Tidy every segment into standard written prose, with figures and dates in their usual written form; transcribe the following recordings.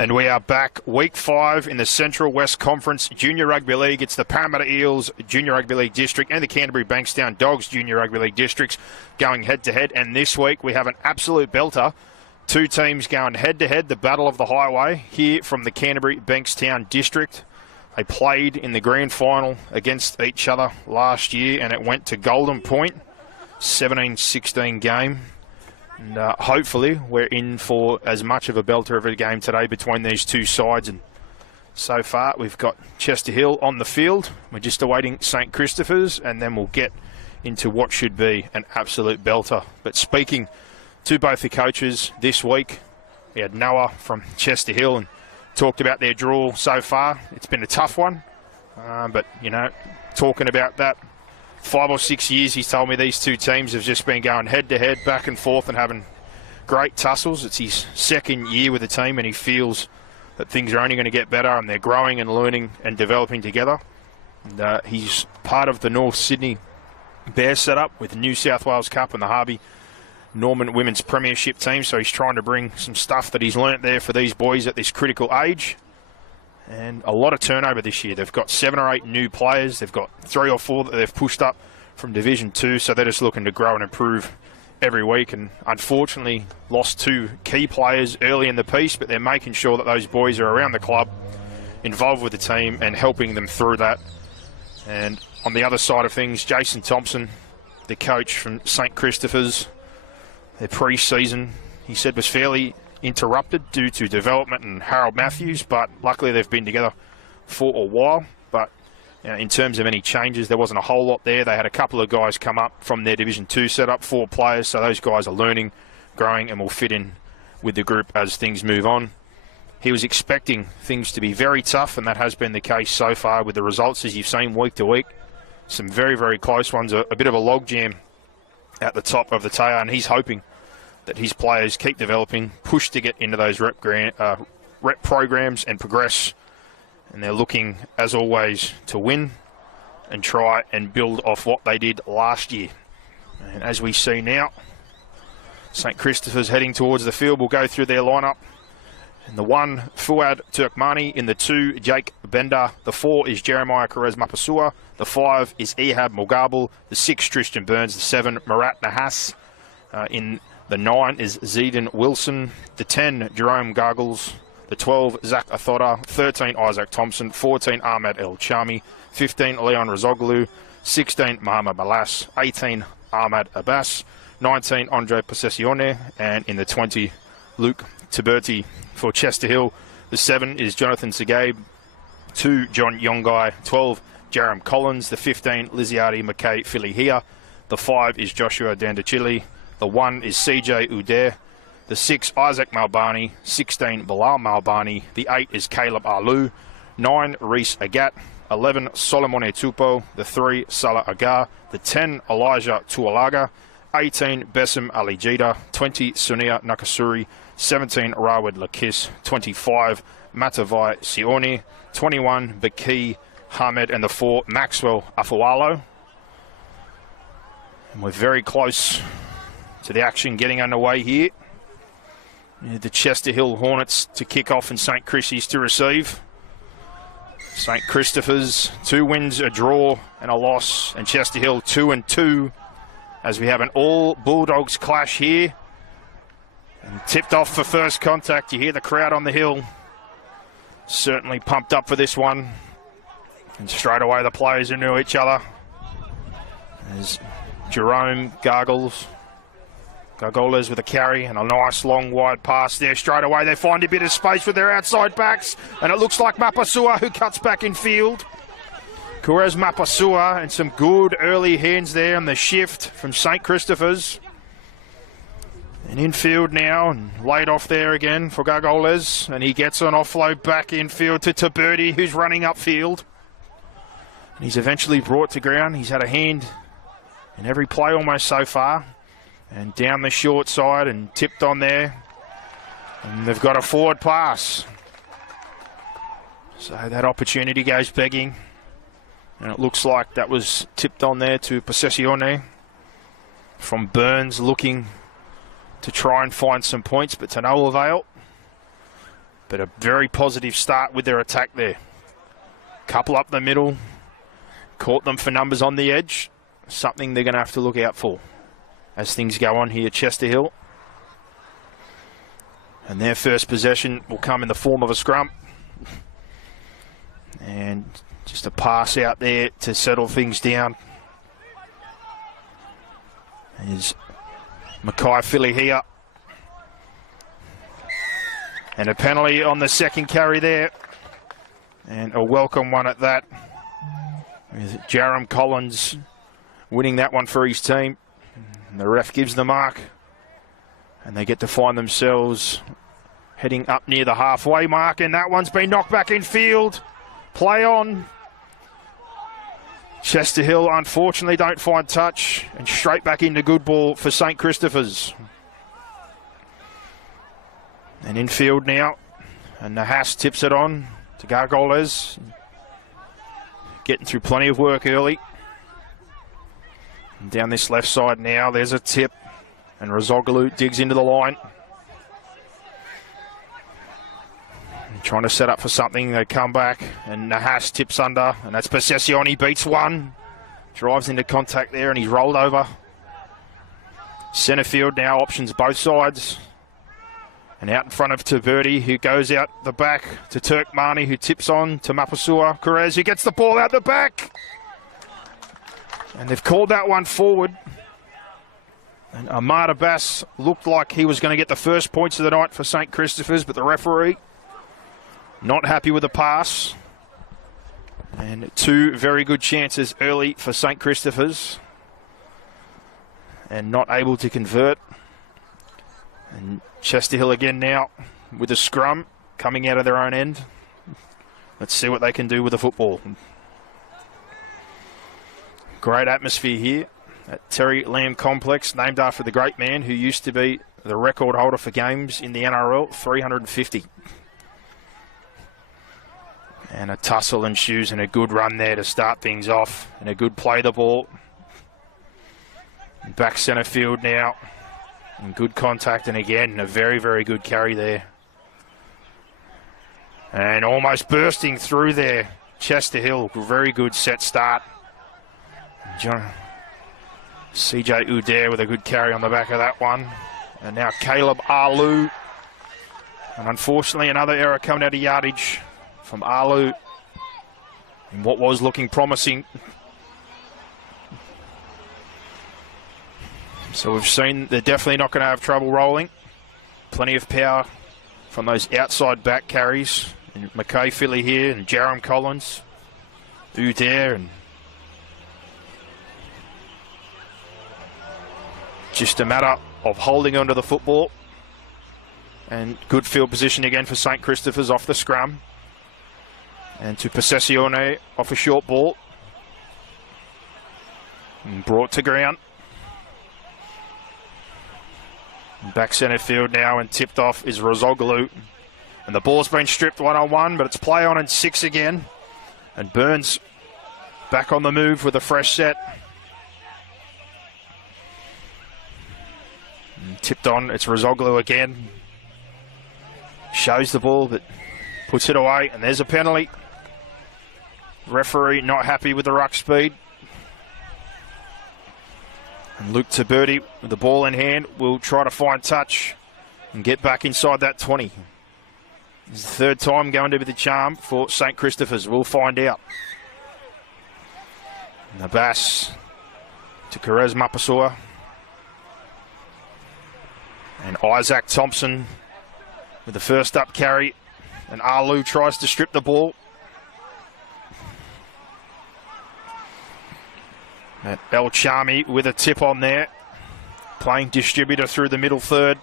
And we are back, week 5 in the Central West Conference Junior Rugby League. It's the Parramatta Eels Junior Rugby League District and the Canterbury Bankstown Dogs Junior Rugby League Districts going head-to-head. And this week we have an absolute belter. Two teams going head-to-head, the Battle of the Highway, here from the Canterbury Bankstown District. They played in the grand final against each other last year, and it went to Golden Point, 17-16 game. And hopefully we're in for as much of a belter of a game today between these two sides. And so far we've got Chester Hill on the field. We're just awaiting St Christopher's, and then we'll get into what should be an absolute belter. But speaking to both the coaches this week, we had Noah from Chester Hill and talked about their draw so far. It's been a tough one, but, you know, talking about that, 5 or 6 years, he's told me these two teams have just been going head-to-head, back and forth, and having great tussles. It's his second year with the team, and he feels that things are only going to get better, and they're growing and learning and developing together. And, he's part of the North Sydney Bears setup with the New South Wales Cup and the Harvey Norman Women's Premiership team, so he's trying to bring some stuff that he's learnt there for these boys at this critical age. And a lot of turnover this year. They've got 7 or 8 new players. They've got 3 or 4 that they've pushed up from Division 2, so they're just looking to grow and improve every week. And unfortunately lost 2 key players early in the piece, but they're making sure that those boys are around the club, involved with the team and helping them through that. And on the other side of things, Jason Thompson, the coach from St Christopher's, their pre-season, he said, was fairly interrupted due to development and Harold Matthews, but luckily they've been together for a while. But you know, in terms of any changes, there wasn't a whole lot there. They had a couple of guys come up from their Division 2 setup, 4 players, so those guys are learning, growing, and will fit in with the group as things move on. He was expecting things to be very tough, and that has been the case so far with the results, as you've seen week to week. Some very, very close ones, a bit of a logjam at the top of the tail, and he's hoping that his players keep developing, push to get into those rep programs and progress. And they're looking, as always, to win and try and build off what they did last year. And as we see now, St Christopher's heading towards the field. We'll go through their lineup. And the 1, Fuad Turkmani. In the 2, Jake Bender. The 4 is Jeremiah Perez Mapasua. The 5 is Ehab Mogabel. The 6, Tristan Burns. The 7, Marat Nahas. In the 9 is Zedin Wilson. The 10, Jerome Gargles. The 12, Zach Athoda. 13, Isaac Thompson. 14, Ahmed El Chami. 15, Leon Razoglu. 16, Mohamed Balas. 18, Ahmad Abbas. 19, Andre Possessione. And in the 20, Luke Tiberti for Chester Hill. The 7 is Jonathan Segabe. 2, John Yongai. 12, Jerem Collins. The 15, Liziardi McKay Filihia. The 5 is Joshua Dandachili. The 1 is CJ Udair. The 6, Isaac Malbani. 16, Bilal Malbani. The 8 is Caleb Arlu. 9, Reese Agat. 11, Solomone Tupo. The 3, Salah Agar. The 10, Elijah Tualaga. 18, Besim Alijida. 20, Sunia Nakasuri. 17, Rawid Lakis. 25, Matavai Sioni. 21, Baki Hamed. And the 4, Maxwell Afualo. And we're very close to the action getting underway here. The Chester Hill Hornets to kick off and St Chrissy's to receive. St Christopher's 2 wins, a draw and a loss, and Chester Hill 2-2 as we have an all Bulldogs clash here. And tipped off for first contact. You hear the crowd on the hill certainly pumped up for this one, and straight away the players are new each other. There's Jerome Gargoles with a carry and a nice long wide pass there. Straight away they find a bit of space with their outside backs, and it looks like Mapasua who cuts back in field. Perez Mapasua, and some good early hands there on the shift from St Christopher's. And infield now, and laid off there again for Gargoles, and he gets an offload back infield to Taberti, who's running upfield. And he's eventually brought to ground. He's had a hand in every play almost so far. And down the short side and tipped on there. And they've got a forward pass. So that opportunity goes begging. And it looks like that was tipped on there to Possessione from Burns, looking to try and find some points, but to no avail. But a very positive start with their attack there. Couple up the middle. Caught them for numbers on the edge. Something they're going to have to look out for as things go on here, Chester Hill. And their first possession will come in the form of a scrum. And just a pass out there to settle things down. Is Mackay Philly here. And a penalty on the second carry there. And a welcome one at that. With Jarom Collins winning that one for his team. And the ref gives the mark. And they get to find themselves heading up near the halfway mark. And that one's been knocked back in field. Play on. Chester Hill unfortunately don't find touch. And straight back into good ball for St Christopher's. And infield now. And Nahas tips it on to Gargoles. Getting through plenty of work early. And down this left side now, there's a tip. And Rozoglu digs into the line. And trying to set up for something, they come back. And Nahas tips under. And that's Possessione, beats one. Drives into contact there and he's rolled over. Centre field now, options both sides. And out in front of Taberti, who goes out the back to Turkmani, who tips on to Mapasua. Perez, who gets the ball out the back. And they've called that one forward. And Ahmad Abbas looked like he was going to get the first points of the night for St Christopher's, but the referee not happy with the pass. And two very good chances early for St Christopher's. And not able to convert. And Chester Hill again now with a scrum coming out of their own end. Let's see what they can do with the football. Great atmosphere here at Terry Lamb Complex, named after the great man who used to be the record holder for games in the NRL, 350. And a tussle ensues and a good run there to start things off. And a good play the ball. Back centre field now. And good contact, and again, a very, very good carry there. And almost bursting through there, Chester Hill. Very good set start. CJ Udair with a good carry on the back of that one. And now Caleb Arlu. And unfortunately, another error coming out of yardage from Arlu in what was looking promising. So we've seen they're definitely not going to have trouble rolling. Plenty of power from those outside back carries. And Mackay Philly here and Jarom Collins. Udair and just a matter of holding onto the football. And good field position again for St Christopher's off the scrum. And to Possessione off a short ball. And brought to ground. Back centre field now and tipped off is Rozoglu. And the ball's been stripped one-on-one, but it's play on and 6 again. And Burns back on the move with a fresh set. And tipped on, it's Rozoglu again. Shows the ball, but puts it away. And there's a penalty. Referee not happy with the ruck speed. And Luke Taberti with the ball in hand will try to find touch and get back inside that 20. It's the third time going to be the charm for St Christopher's. We'll find out. And the Bass to Perez Mapasua. And Isaac Thompson with the first up carry. And Arlu tries to strip the ball. El Chami with a tip on there. Playing distributor through the middle third.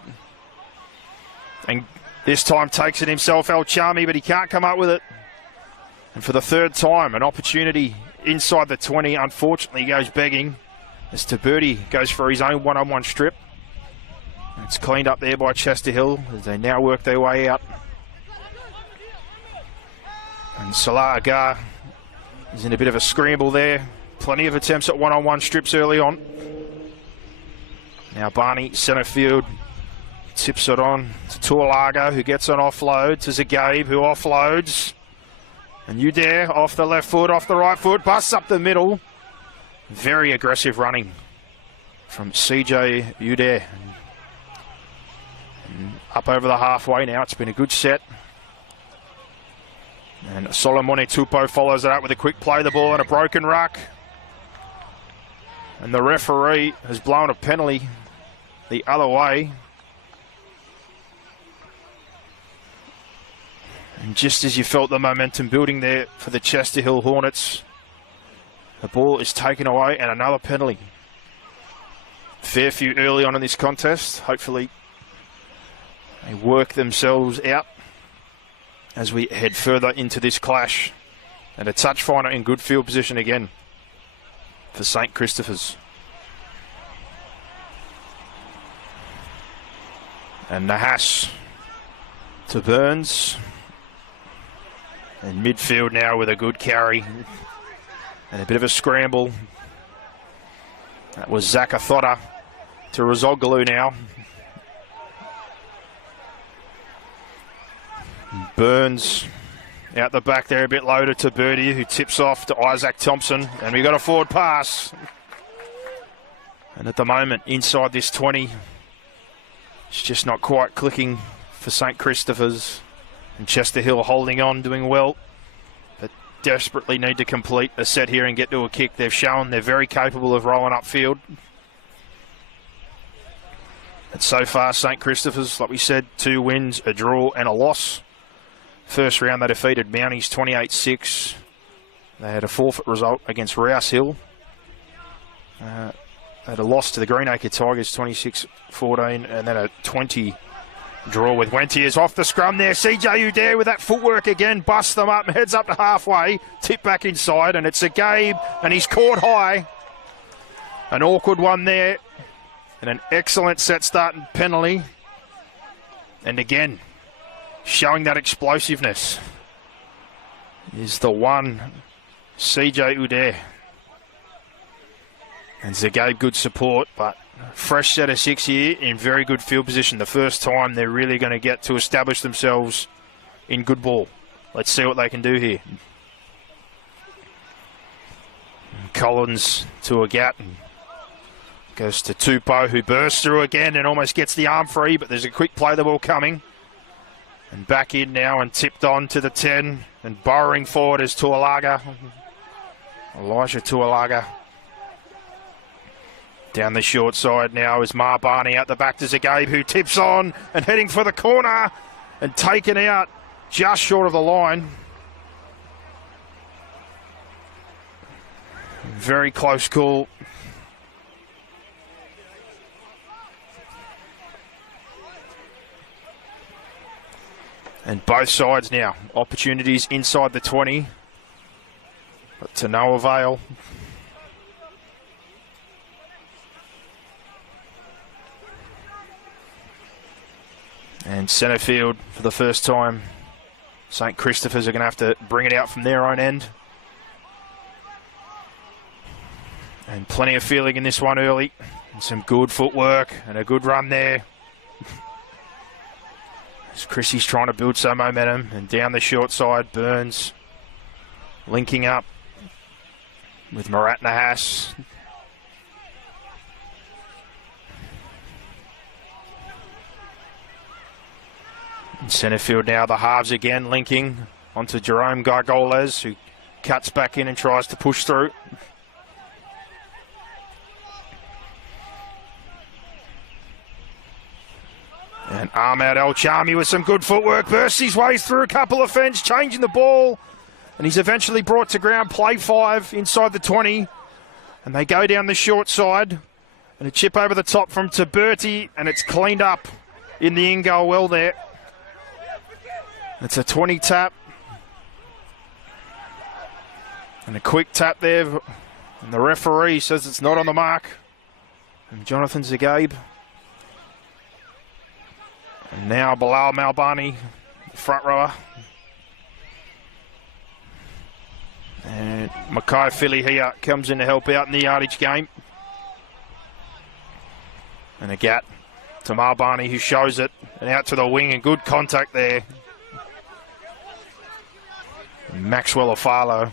And this time takes it himself, El Chami, but he can't come up with it. And for the third time, an opportunity inside the 20. Unfortunately, goes begging as Taberti goes for his own one-on-one strip. And it's cleaned up there by Chester Hill as they now work their way out. And Salah Agar is in a bit of a scramble there. Plenty of attempts at one-on-one strips early on. Now Barney, centre field. tips it on to Tuolaga, who gets an offload to Zagabe, who offloads. And Udare off the left foot, off the right foot, busts up the middle. Very aggressive running from CJ Udare. And up over the halfway now. It's been a good set. And Solomone Tupou follows it up with a quick play the ball and a broken ruck. And the referee has blown a penalty the other way. And just as you felt the momentum building there for the Chester Hill Hornets, the ball is taken away and another penalty. Fair few early on in this contest. Hopefully they work themselves out as we head further into this clash. And a touch finder in good field position again for St. Christopher's. And Nahas to Burns. In midfield now with a good carry and a bit of a scramble. That was Zakathotta to Rizoglu now. Burns out the back there, a bit loaded to Birdie, who tips off to Isaac Thompson. And we got a forward pass. And at the moment, inside this 20, it's just not quite clicking for St. Christopher's. And Chester Hill holding on, doing well, but desperately need to complete a set here and get to a kick. They've shown they're very capable of rolling upfield. And so far, St. Christopher's, like we said, 2 wins, a draw and a loss. First round, they defeated Mounties 28-6. They had a forfeit result against Rouse Hill. They had a loss to the Greenacre Tigers 26-14, and then a 20 draw with Wentiers off the scrum there. CJ Udare with that footwork again, busts them up, heads up to halfway, tip back inside, and it's a Gabe, and he's caught high. An awkward one there, and an excellent set start and penalty. And again, showing that explosiveness is the one, CJ Udare. And Zagabe, good support, but fresh set of 6 here in very good field position. The first time they're really going to get to establish themselves in good ball. Let's see what they can do here. Collins to Agat. Goes to Tupou, who bursts through again and almost gets the arm free, but there's a quick play the ball coming. And back in now and tipped on to the 10. And burrowing forward is Tuolaga. Elijah Tuolaga. Down the short side now is Marbani out the back to Zagabe, who tips on and heading for the corner and taken out just short of the line. Very close call. And both sides now, opportunities inside the 20, but to no avail. And centre field for the first time, St. Christopher's are going to have to bring it out from their own end. And plenty of feeling in this one early. And some good footwork and a good run there. As Chrissy's trying to build some momentum. And down the short side, Burns linking up with Marat Nahas. In centre field now, the halves again linking onto Jerome Gargoles, who cuts back in and tries to push through. And Ahmad El-Chami with some good footwork, bursts his way through a couple of fence, changing the ball. And he's eventually brought to ground, play 5 inside the 20. And they go down the short side. And a chip over the top from Taberti, and it's cleaned up in the in-goal well there. It's a 20 tap. And a quick tap there. And the referee says it's not on the mark. And Jonathan Zagabe. And now Bilal Malbani, front rower. And Mackay Philly here comes in to help out in the yardage game. And Agat to Marbani, who shows it, and out to the wing, and good contact there. Maxwell Afalo.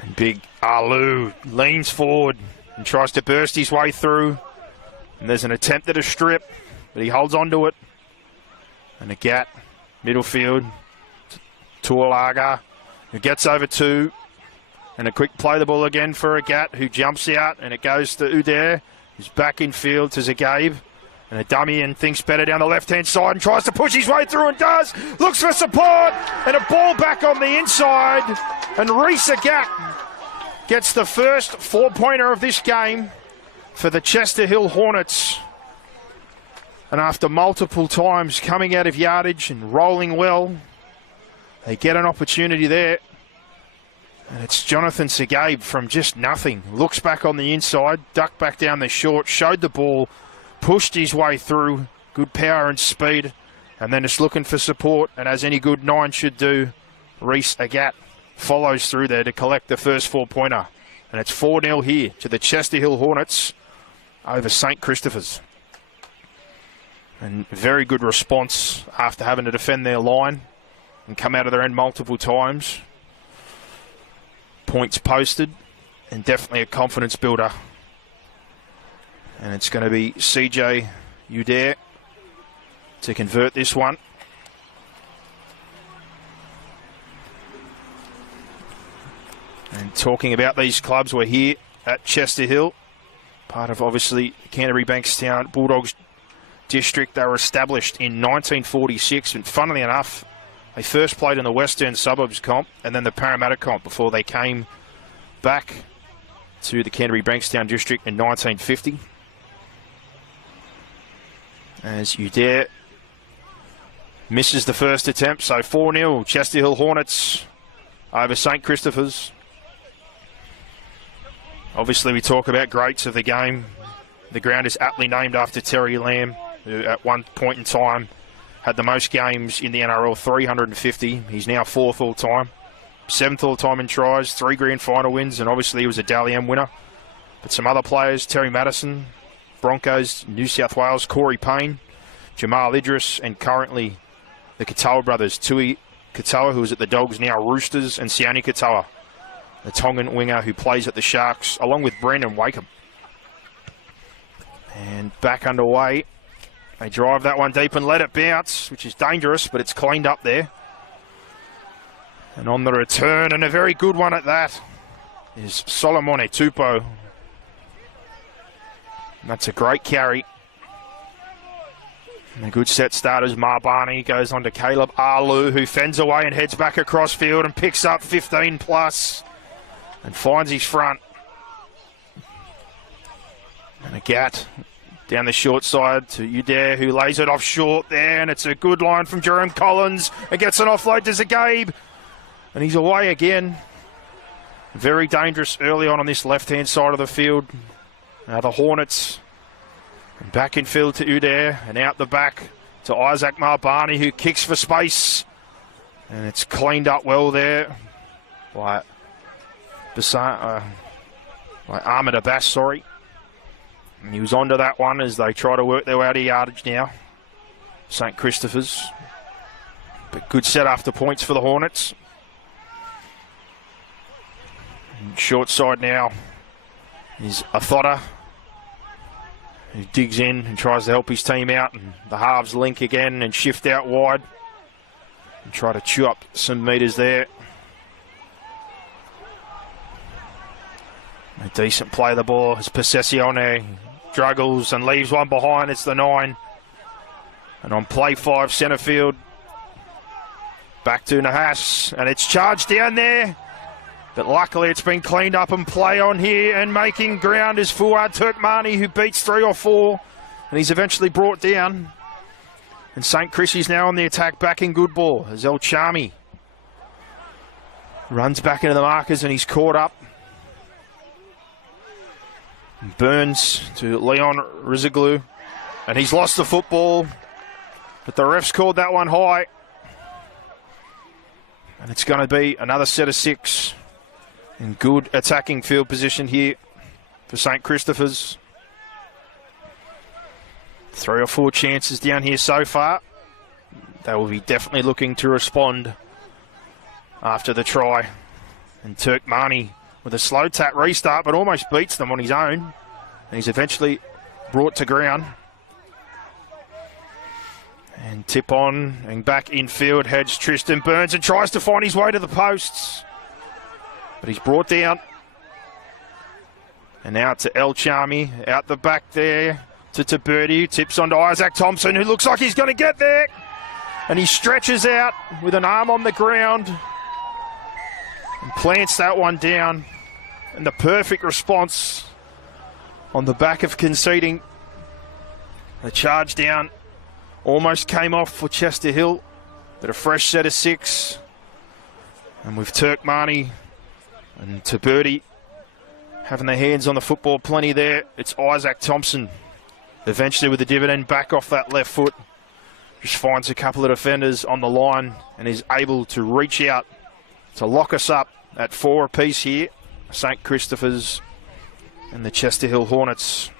And big Alu leans forward and tries to burst his way through. And there's an attempt at a strip, but he holds on to it. And a Gat, middle field, Tuolaga, who gets over two. And a quick play the ball again for a Gat, who jumps out, and it goes to Udair, who's back in field to Zagabe. And a dummy and thinks better down the left-hand side and tries to push his way through and does. Looks for support, and a ball back on the inside. And Reese Agat gets the first four-pointer of this game for the Chester Hill Hornets. And after multiple times coming out of yardage and rolling well, they get an opportunity there. And it's Jonathan Zagabe from just nothing. Looks back on the inside, ducked back down the short, showed the ball, pushed his way through, good power and speed, and then just looking for support. And as any good nine should do, Reese Agat follows through there to collect the first four-pointer. And it's 4-0 here to the Chester Hill Hornets over St. Christopher's. And very good response after having to defend their line and come out of their end multiple times. Points posted, and definitely a confidence builder. And it's going to be CJ Udair to convert this one. And talking about these clubs, we're here at Chester Hill, part of obviously Canterbury Bankstown Bulldogs district. They were established in 1946, and funnily enough, they first played in the Western Suburbs comp and then the Parramatta comp before they came back to the Canterbury Bankstown district in 1950. As Udair misses the first attempt, so 4-0 Chester Hill Hornets over St. Christopher's. Obviously, we talk about greats of the game. The ground is aptly named after Terry Lamb, who at one point in time had the most games in the NRL, 350. He's now 4th all-time, 7th all-time in tries, 3 grand final wins, and obviously he was a Dally M winner. But some other players, Terry Madison, Broncos, New South Wales, Corey Payne, Jamal Idris, and currently the Katoa brothers, Tui Katoa, who is at the Dogs, now Roosters, and Sione Katoa, the Tongan winger who plays at the Sharks, along with Brandon Wakeham. And back underway. They drive that one deep and let it bounce, which is dangerous, but it's cleaned up there. And on the return, and a very good one at that, is Solomone Tupou. And that's a great carry. And a good set starters. Marbani goes on to Caleb Arlu, who fends away and heads back across field and picks up 15 plus and finds his front. And a Gat down the short side to Udair, who lays it off short there, and it's a good line from Jerome Collins. It gets an offload to Zagabe, and he's away again. Very dangerous early on this left-hand side of the field. Now the Hornets, and back in field to Udair, and out the back to Isaac Marbani, who kicks for space, and it's cleaned up well there by Ahmed Abbas, sorry. And he was onto that one as they try to work their way out of yardage now. St. Christopher's. But good set after points for the Hornets. And short side now is Athotta, who digs in and tries to help his team out. And the halves link again and shift out wide and try to chew up some metres there. A decent play of the ball as Possessione struggles and leaves one behind. It's the 9. And on play 5, centre field, back to Nahas, and it's charged down there. But luckily it's been cleaned up and play on here, and making ground is Fuad Turkmani, who beats 3 or 4, and he's eventually brought down. And St. Chrissy's now on the attack, back in good ball as El Chami runs back into the markers, and he's caught up. Burns to Leon Riziglu, and he's lost the football, but the ref's called that one high, and it's going to be another set of 6 in good attacking field position here for St. Christopher's. 3 or 4 chances down here so far. They will be definitely looking to respond after the try. And Turkmani with a slow tap restart, but almost beats them on his own. And he's eventually brought to ground. And tip on and back infield heads Tristan Burns and tries to find his way to the posts. But he's brought down. And now to El Chami out the back there to Taberti. Tips on to Isaac Thompson, who looks like he's going to get there. And he stretches out with an arm on the ground and plants that one down. And the perfect response on the back of conceding. The charge down almost came off for Chester Hill, but a fresh set of 6. And with Turkmani and Taberti having their hands on the football plenty there, it's Isaac Thompson eventually with the dividend back off that left foot. Just finds a couple of defenders on the line and is able to reach out to lock us up at 4 apiece here. St. Christopher's and the Chester Hill Hornets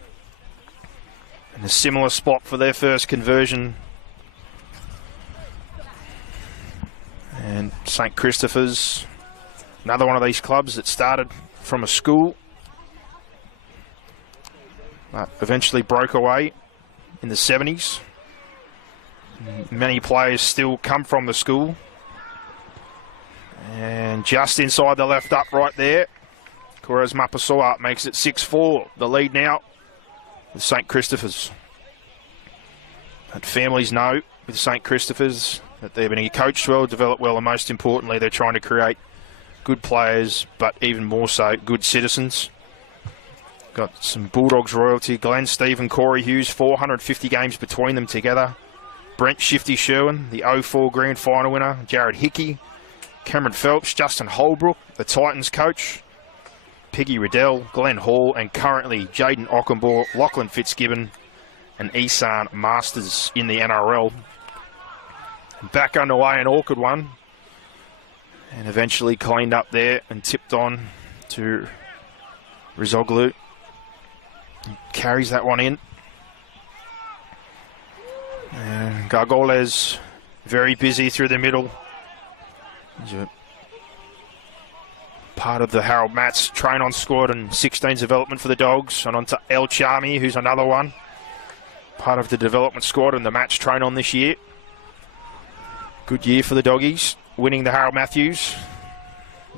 in a similar spot for their first conversion. And St. Christopher's, another one of these clubs that started from a school, but eventually broke away in the 70s. Many players still come from the school. And just inside the left upright there, Koraz Mapasoa makes it 6-4. The lead now with St. Christopher's. But families know with St. Christopher's that they're being coached well, developed well, and most importantly, they're trying to create good players, but even more so, good citizens. Got some Bulldogs royalty. Glenn, Stephen, Corey Hughes, 450 games between them together. Brent Shifty Sherwin, the 04 grand final winner. Jared Hickey, Cameron Phelps, Justin Holbrook, the Titans coach. Piggy Riddell, Glenn Hall, and currently Jaden Ockenbaugh, Lachlan Fitzgibbon, and Isan Masters in the NRL. Back underway, an awkward one. And eventually cleaned up there and tipped on to Rizoglu. Carries that one in. And Gargoles very busy through the middle. He's a part of the Harold Matts train-on squad and 16's development for the Dogs. And on to El Chami, who's another one. Part of the development squad and the match train-on this year. Good year for the Doggies, winning the Harold Matthews.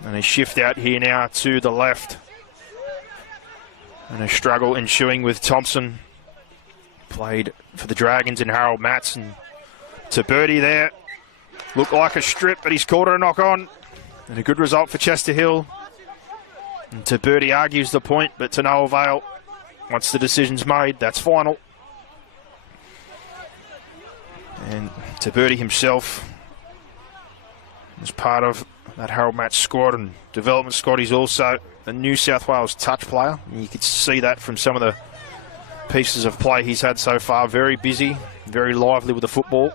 And a shift out here now to the left. And a struggle ensuing with Thompson. Played for the Dragons in Harold Matts. And Taberti there. Looked like a strip, but he's called it a knock-on. And a good result for Chester Hill. And Taberti argues the point, but to no avail. Once the decision's made, that's final. And Taberti himself is part of that Harold Match squad and development squad. He's also a New South Wales touch player. And you could see that from some of the pieces of play he's had so far. Very busy, very lively with the football.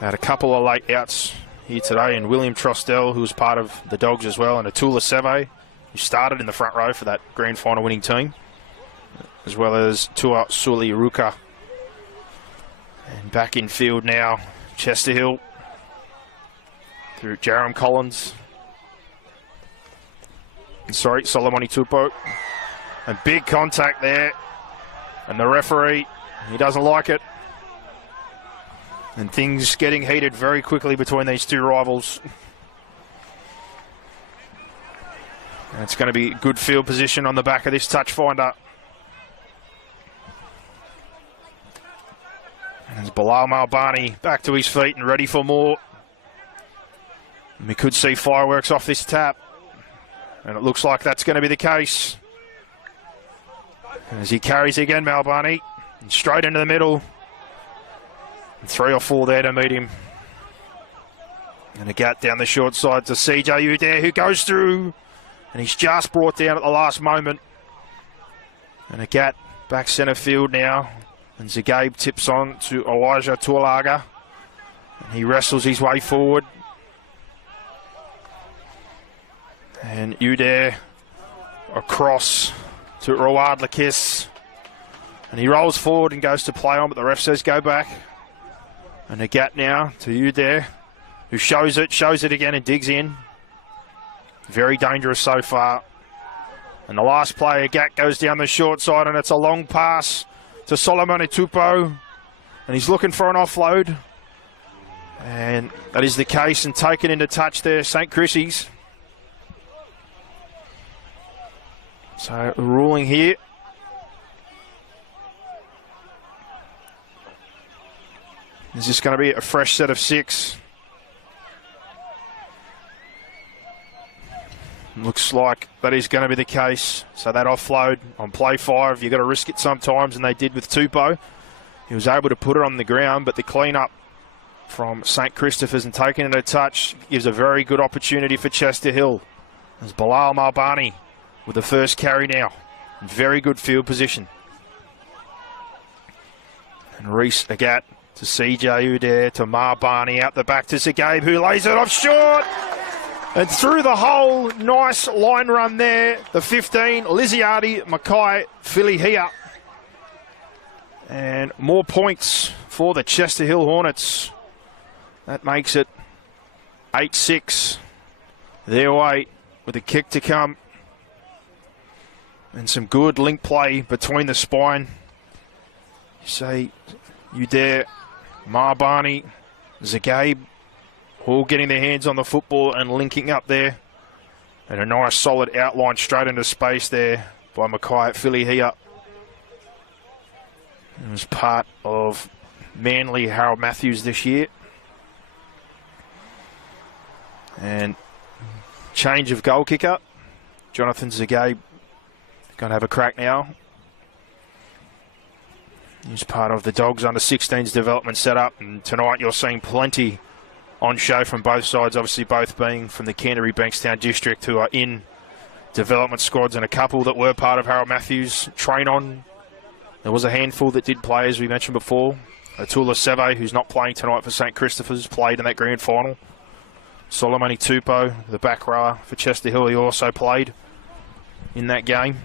Had a couple of late outs here today, and William Trostel, who was part of the Dogs as well, and Atula Seve, who started in the front row for that grand final winning team, as well as Tua Suli Ruka. And back in field now, Chester Hill through Jerem Collins. Sorry, Solomoni Tupo. And big contact there. And the referee, he doesn't like it. And things getting heated very quickly between these two rivals. And it's going to be good field position on the back of this touch finder. And it's Bilal Malbani back to his feet and ready for more. And we could see fireworks off this tap. And it looks like that's going to be the case. As he carries again, Malbani. And straight into the middle. 3 or 4 there to meet him. And a gap down the short side to CJ Udair, who goes through. And he's just brought down at the last moment. And a gap back centre field now. And Zagabe tips on to Elijah Tualaga. And he wrestles his way forward. And Udair across to Rawad Lakis. And he rolls forward and goes to play on, but the ref says go back. And a gap now to you there, who shows it again and digs in. Very dangerous so far. And the last play, Gat goes down the short side, and it's a long pass to Solomon Tupo. And he's looking for an offload. And that is the case, and taken into touch there, St. Chrissy's. So, ruling here. Is this going to be a fresh set of 6? Looks like that is going to be the case. So that offload on play 5, you've got to risk it sometimes, and they did with Tupou. He was able to put it on the ground, but the clean-up from St. Christopher's and taking it a touch gives a very good opportunity for Chester Hill. There's Bilal Malbani with the first carry now. Very good field position. And Reese Agat to CJ Udair to Malbani out the back to Zagabe, who lays it off short. And through the hole, nice line run there. The 15, Liziardi, Mackay, Philly here. And more points for the Chester Hill Hornets. That makes it 8-6 their way with a kick to come. And some good link play between the spine. Say Udair, Marbani, Zagabe, all getting their hands on the football and linking up there. And a nice solid outline straight into space there by Mackay at Philly here. It was part of Manly Harold Matthews this year. And change of goal kicker. Jonathan Zagabe going to have a crack now. He's part of the Dogs under-16s development setup, and tonight you're seeing plenty on show from both sides, obviously both being from the Canterbury Bankstown district, who are in development squads, and a couple that were part of Harold Matthews train on. There was a handful that did play, as we mentioned before. Atula Seve, who's not playing tonight for St. Christopher's, played in that grand final. Solomoni Tupo, the back rower for Chester Hill, he also played in that game.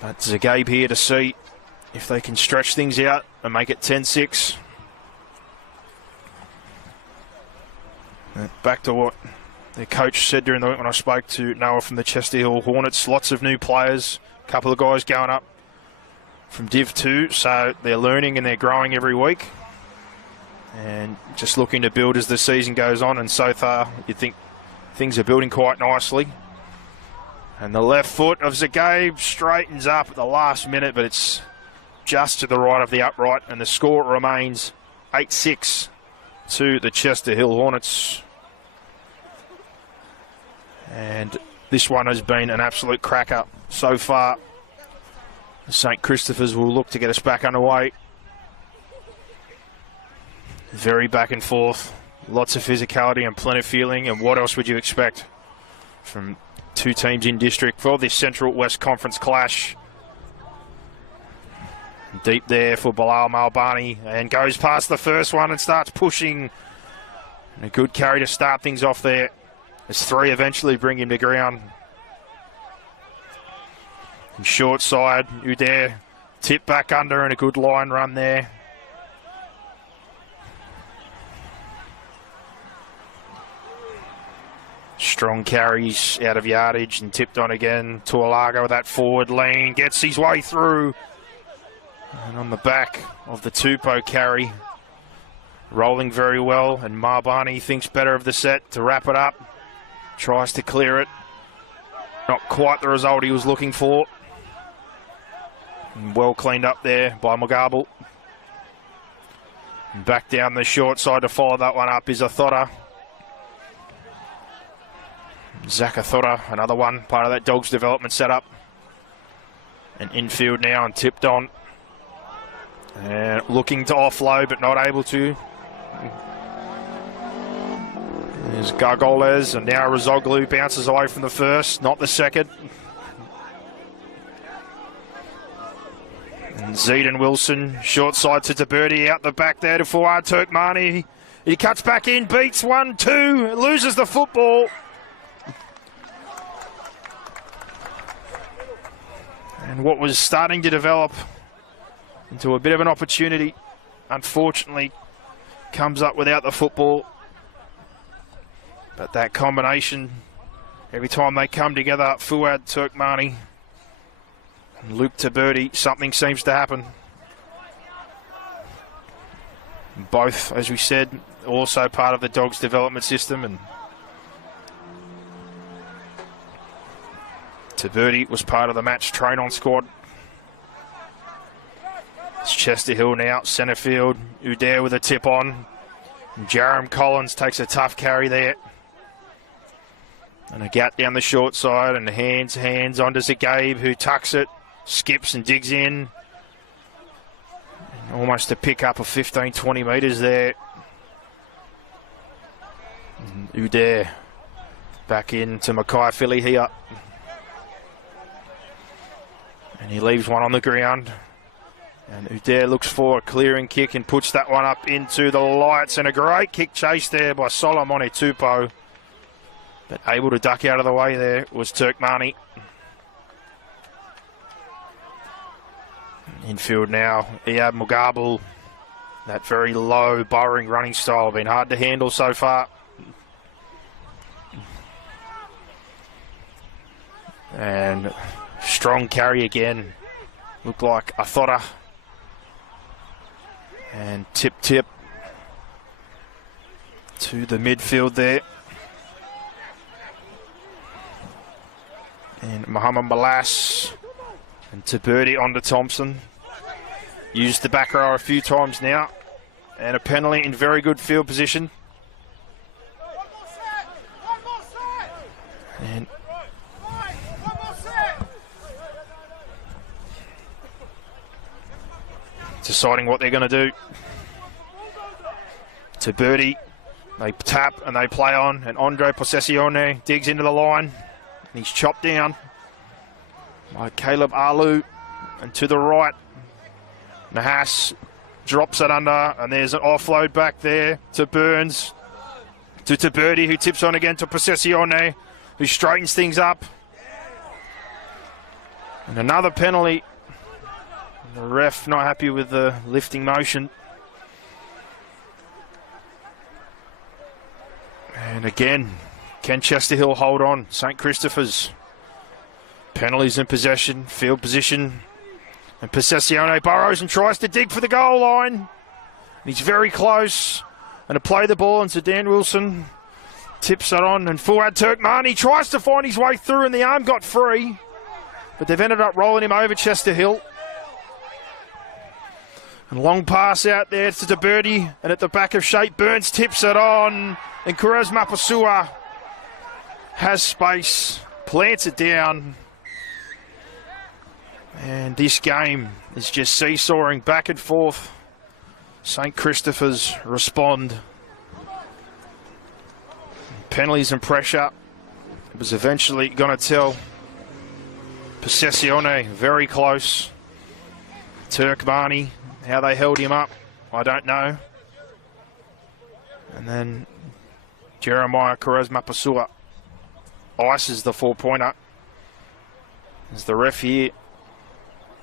But Zagabe here to see if they can stretch things out and make it 10-6. Back to what their coach said during the week when I spoke to Noah from the Chester Hill Hornets. Lots of new players, a couple of guys going up from Div 2, so they're learning and they're growing every week. And just looking to build as the season goes on, and so far you'd think things are building quite nicely. And the left foot of Zagabe straightens up at the last minute, but it's just to the right of the upright, and the score remains 8-6 to the Chester Hill Hornets. And this one has been an absolute cracker so far. St. Christopher's will look to get us back underway. Very back and forth, lots of physicality and plenty of feeling, and what else would you expect from two teams in district for this Central West Conference clash? Deep there for Bilal Malbani, and goes past the first one and starts pushing. And a good carry to start things off there, as 3 eventually bring him to ground. And short side, Udair tip back under, and a good line run there. Strong carries out of yardage and tipped on again. Tualaga with that forward lean, gets his way through. And on the back of the Tupou carry, rolling very well, and Marbani thinks better of the set to wrap it up. Tries to clear it. Not quite the result he was looking for. And well cleaned up there by Mugabe. And back down the short side to follow that one up is Athora. Zach Athora, another one, part of that Dogs development setup. And infield now and tipped on. And looking to offload, but not able to. There's Gargoles, and now Rizoglu bounces away from the first, not the second. And Zeed Wilson, short side to Taberti, out the back there to Fuad Turkmani. He cuts back in, beats 1-2, loses the football. And what was starting to develop into a bit of an opportunity, unfortunately, comes up without the football. But that combination, every time they come together, Fuad Turkmani and Luke Taberti, something seems to happen. Both, as we said, also part of the Dogs development system, and Taberti was part of the match train-on squad. It's Chester Hill now, centre field. Udair with a tip on. Jerem Collins takes a tough carry there. And a gap down the short side, and hands onto Zagabe, who tucks it, skips and digs in. And almost a pick up of 15, 20 metres there. And Udair back in to Mackay Philly here. And he leaves one on the ground. And Udair looks for a clearing kick and puts that one up into the lights. And a great kick chase there by Solomon Tupo. But able to duck out of the way there was Turkmani. Infield now, Iyad Mugabul. That very low, burrowing running style, been hard to handle so far. And strong carry again. Looked like Athora. And tip to the midfield there. And Muhammad Malas and Taberti onto Thompson. Used the back row a few times now. And a penalty in very good field position. And deciding what they're going to do. Taberti, they tap and they play on. And Andre Possessione digs into the line. He's chopped down by Caleb Alu, and to the right, Nahas drops it under, and there's an offload back there to Burns, to Taberti, who tips on again to Possessione, who straightens things up. And another penalty. The ref not happy with the lifting motion. And again, can Chester Hill hold on? St. Christopher's. Penalties in possession, field position. And Possessione burrows and tries to dig for the goal line. He's very close. And to play the ball, and Zidane Wilson tips it on. And Fuad Turkmani tries to find his way through, and the arm got free. But they've ended up rolling him over Chester Hill. And long pass out there to Taberti. And at the back of shape, Burns tips it on. And Kurez Mapasua has space, plants it down. And this game is just seesawing back and forth. St. Christopher's respond. Penalties and pressure. It was eventually going to tell Possessione very close. Turkmani, how they held him up, I don't know. And then Jeremiah Kurez Mapasua ices the 4-pointer. As the ref here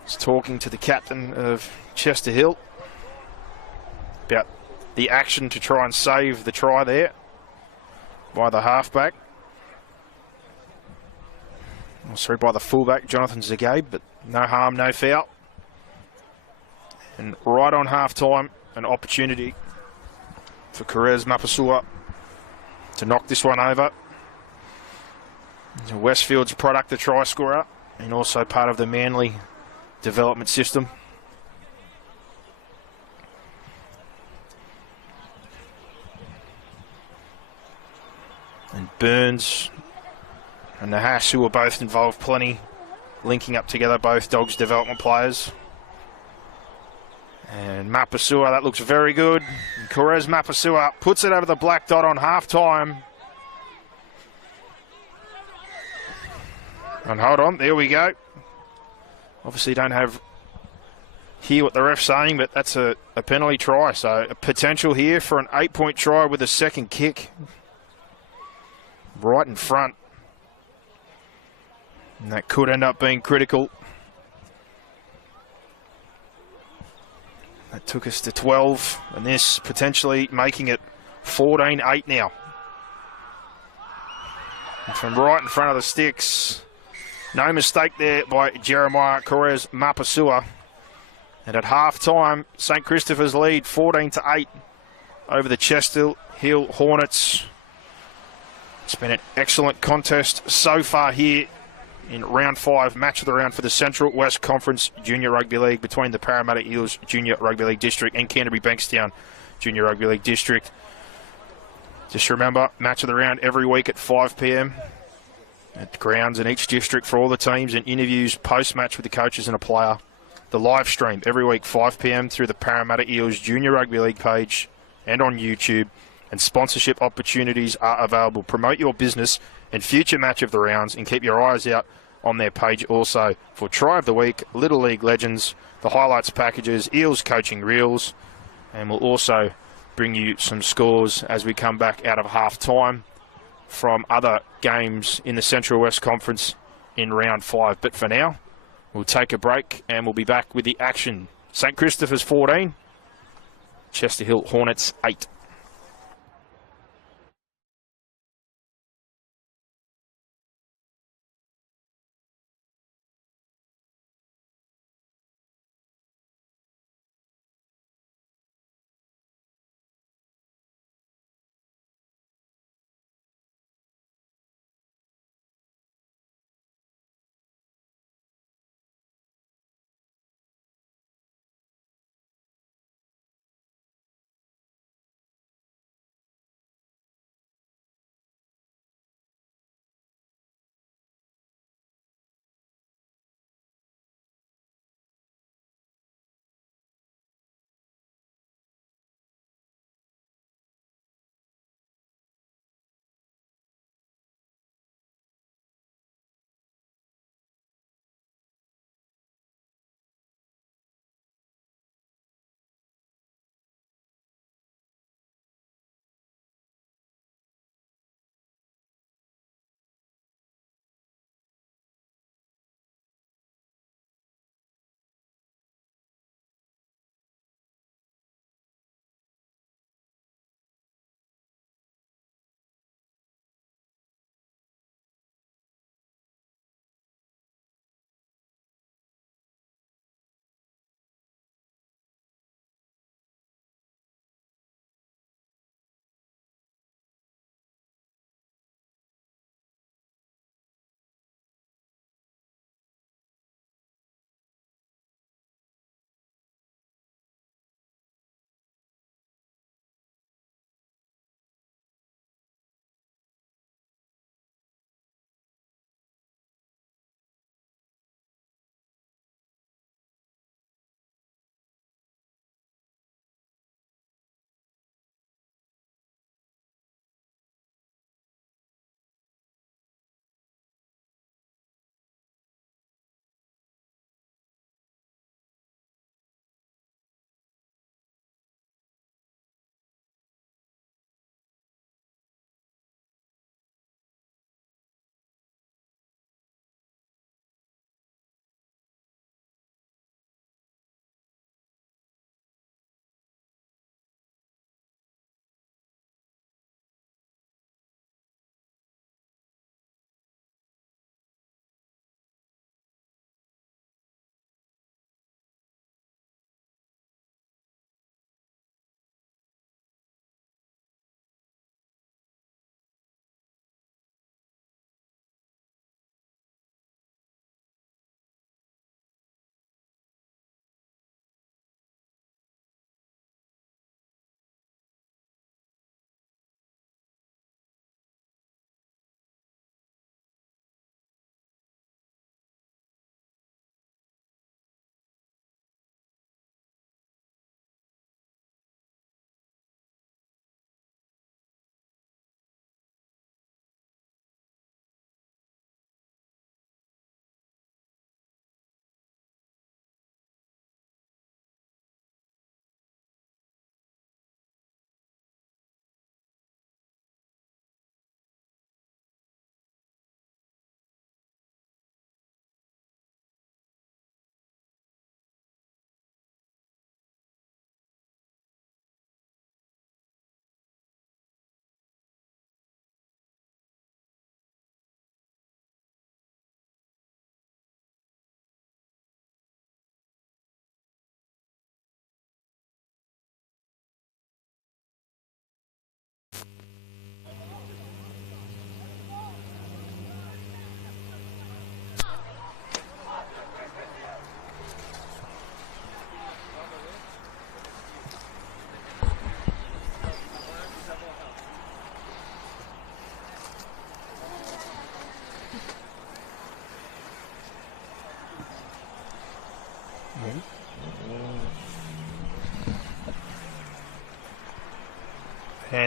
is talking to the captain of Chester Hill about the action to try and save the try there by the halfback. Oh, sorry, by the fullback, Jonathan Zagabe, but no harm, no foul. And right on half-time, an opportunity for Kurez Mapasua to knock this one over. Westfield's product, the try scorer, and also part of the Manly development system. And Burns and Nahash, who were both involved plenty, linking up together, both Dogs development players. And Mapasua, that looks very good. And Kurez Mapasua puts it over the black dot on half-time. And hold on, there we go. Obviously don't have hear what the ref's saying, but that's a penalty try. So a potential here for an 8-point try with a second kick. Right in front. And that could end up being critical That took us to 12, and this potentially making it 14-8 now. And from right in front of the sticks, no mistake there by Jeremiah Correz Mapasua. And at half-time, St. Christopher's lead 14-8 over the Chester Hill Hornets. It's been an excellent contest so far here in round 5, match of the round for the Central West Conference Junior Rugby League between the Parramatta Eels Junior Rugby League District and Canterbury Bankstown Junior Rugby League District. Just remember, match of the round every week at 5 p.m. at grounds in each district for all the teams, and interviews post-match with the coaches and a player. The live stream every week 5 p.m. through the Parramatta Eels Junior Rugby League page and on YouTube. And sponsorship opportunities are available. Promote your business and future match of the rounds, and keep your eyes out on their page also for Try of the Week, Little League Legends, the highlights packages, Eels coaching reels, and we'll also bring you some scores as we come back out of half-time from other games in the Central West Conference in round 5. But for now, we'll take a break and we'll be back with the action. St. Christopher's 14, Chester Hill Hornets 8.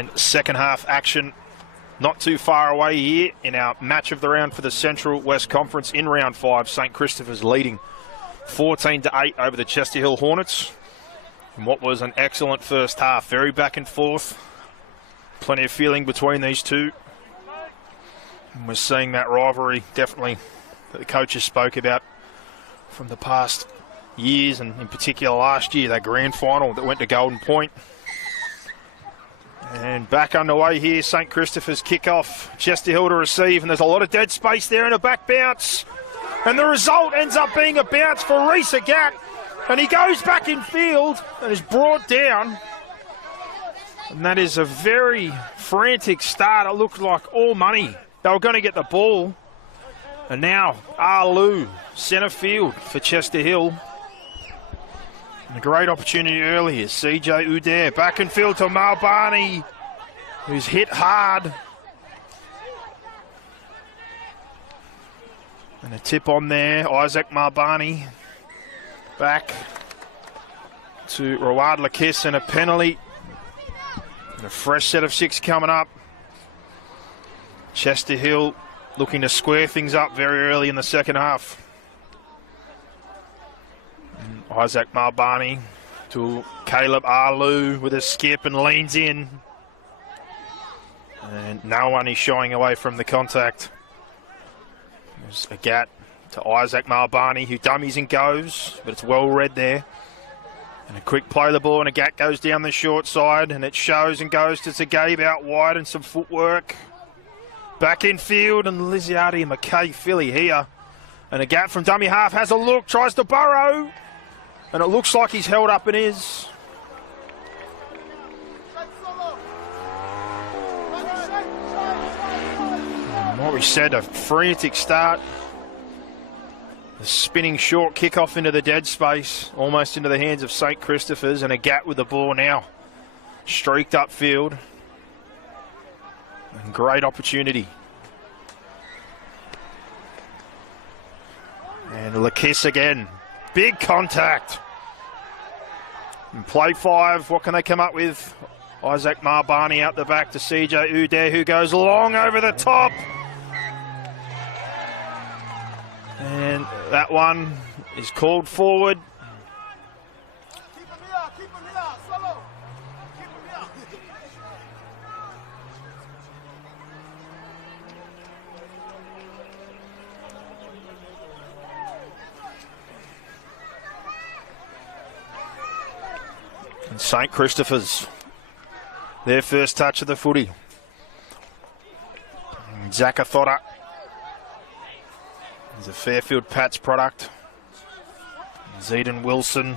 And second half action not too far away here in our match of the round for the Central West Conference in round 5. St Christopher's leading 14-8 over the Chester Hill Hornets. And what was an excellent first half. Very back and forth. Plenty of feeling between these two. And we're seeing that rivalry definitely that the coaches spoke about from the past years, and in particular last year, that grand final that went to Golden Point. And back underway here, St Christopher's kick-off. Chester Hill to receive, and there's a lot of dead space there and a back bounce. And the result ends up being a bounce for Reese Agat. And he goes back in field and is brought down. And that is a very frantic start. It looked like all money. They were going to get the ball. And now, Arlu, centre field for Chester Hill. And a great opportunity early is CJ Udair. Back in field to Malbani, who's hit hard. And a tip on there, Isaac Malbani. Back to Rawad Lakis, and a penalty. And a fresh set of 6 coming up. Chester Hill looking to square things up very early in the second half. And Isaac Malbani to Caleb Arlu with a skip and leans in. And no one is shying away from the contact. There's Agat to Isaac Malbani, who dummies and goes, but it's well read there. And a quick play the ball, and Agat goes down the short side, and it shows and goes to Zagabe out wide, and some footwork. Back in field, and Liziardi and McKay Philly here. And Agat from dummy half has a look, tries to burrow, and it looks like he's held up and is. And what we said, a frantic start. A spinning short kick-off into the dead space, almost into the hands of St Christopher's, and Agat with the ball now. Streaked upfield. And great opportunity. And Lakis again. Big contact. And play 5. What can they come up with? Isaac Malbani out the back to CJ Udair, who goes long over the top. And that one is called forward. And St Christopher's, their first touch of the footy. Zakathota is a Fairfield Pats product. Zeiden Wilson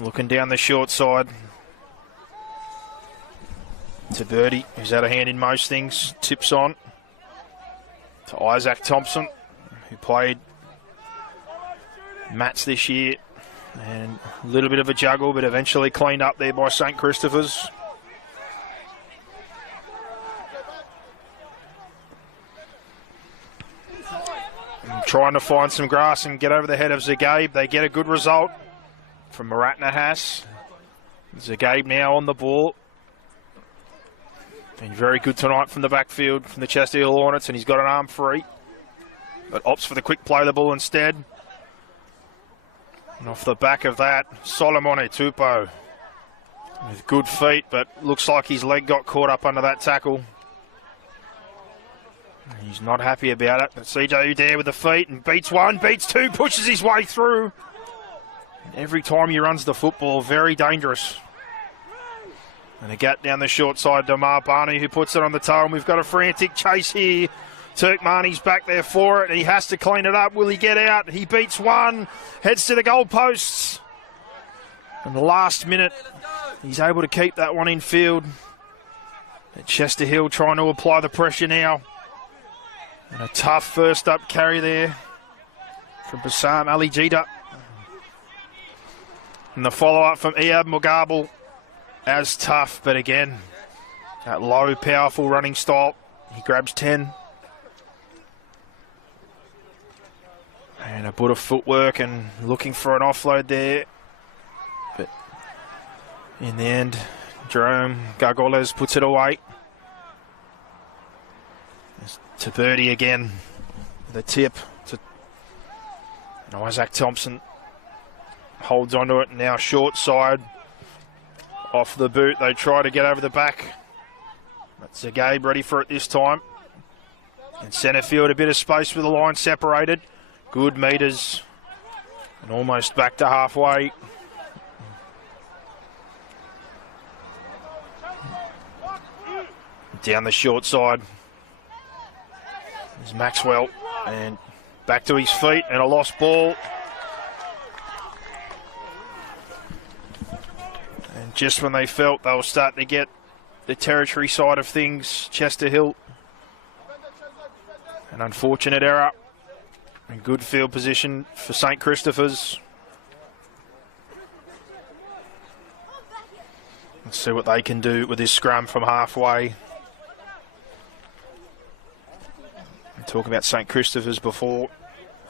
looking down the short side to Birdie, who's had a hand in most things. Tips on to Isaac Thompson, who played Mats this year. And a little bit of a juggle, but eventually cleaned up there by St Christopher's. And trying to find some grass and get over the head of Zagabe. They get a good result from Maratnahas. Zagabe now on the ball. Been very good tonight from the backfield from the Chester Hill Hornets, and he's got an arm free. But opts for the quick play the ball instead. And off the back of that, Solomon Etupo with good feet, but looks like his leg got caught up under that tackle. He's not happy about it. CJ Udair with the feet and beats 1, beats 2, pushes his way through. And every time he runs the football, very dangerous. And a gap down the short side to Marbani, who puts it on the toe, and we've got a frantic chase here. Turkmani's back there for it, and he has to clean it up. Will he get out? He beats 1, heads to the goalposts. And the last minute, he's able to keep that one in field. And Chester Hill trying to apply the pressure now. And a tough first up carry there from Bassam Ali Jita. And the follow-up from Eab Mugabil, as tough, but again, that low, powerful running style. He grabs 10. And a bit of footwork and looking for an offload there. But in the end, Jerome Gargoles puts it away. To Birdie again. The tip to Isaac Thompson. Holds onto it, now short side. Off the boot, they try to get over the back. But Zagabe ready for it this time. In centre field, a bit of space with the line separated. Good metres. And almost back to halfway. Down the short side. There's Maxwell. And back to his feet and a lost ball. And just when they felt they were starting to get the territory side of things, Chester Hill. An unfortunate error. And good field position for St Christopher's. Let's see what they can do with this scrum from halfway. Talking about St Christopher's before.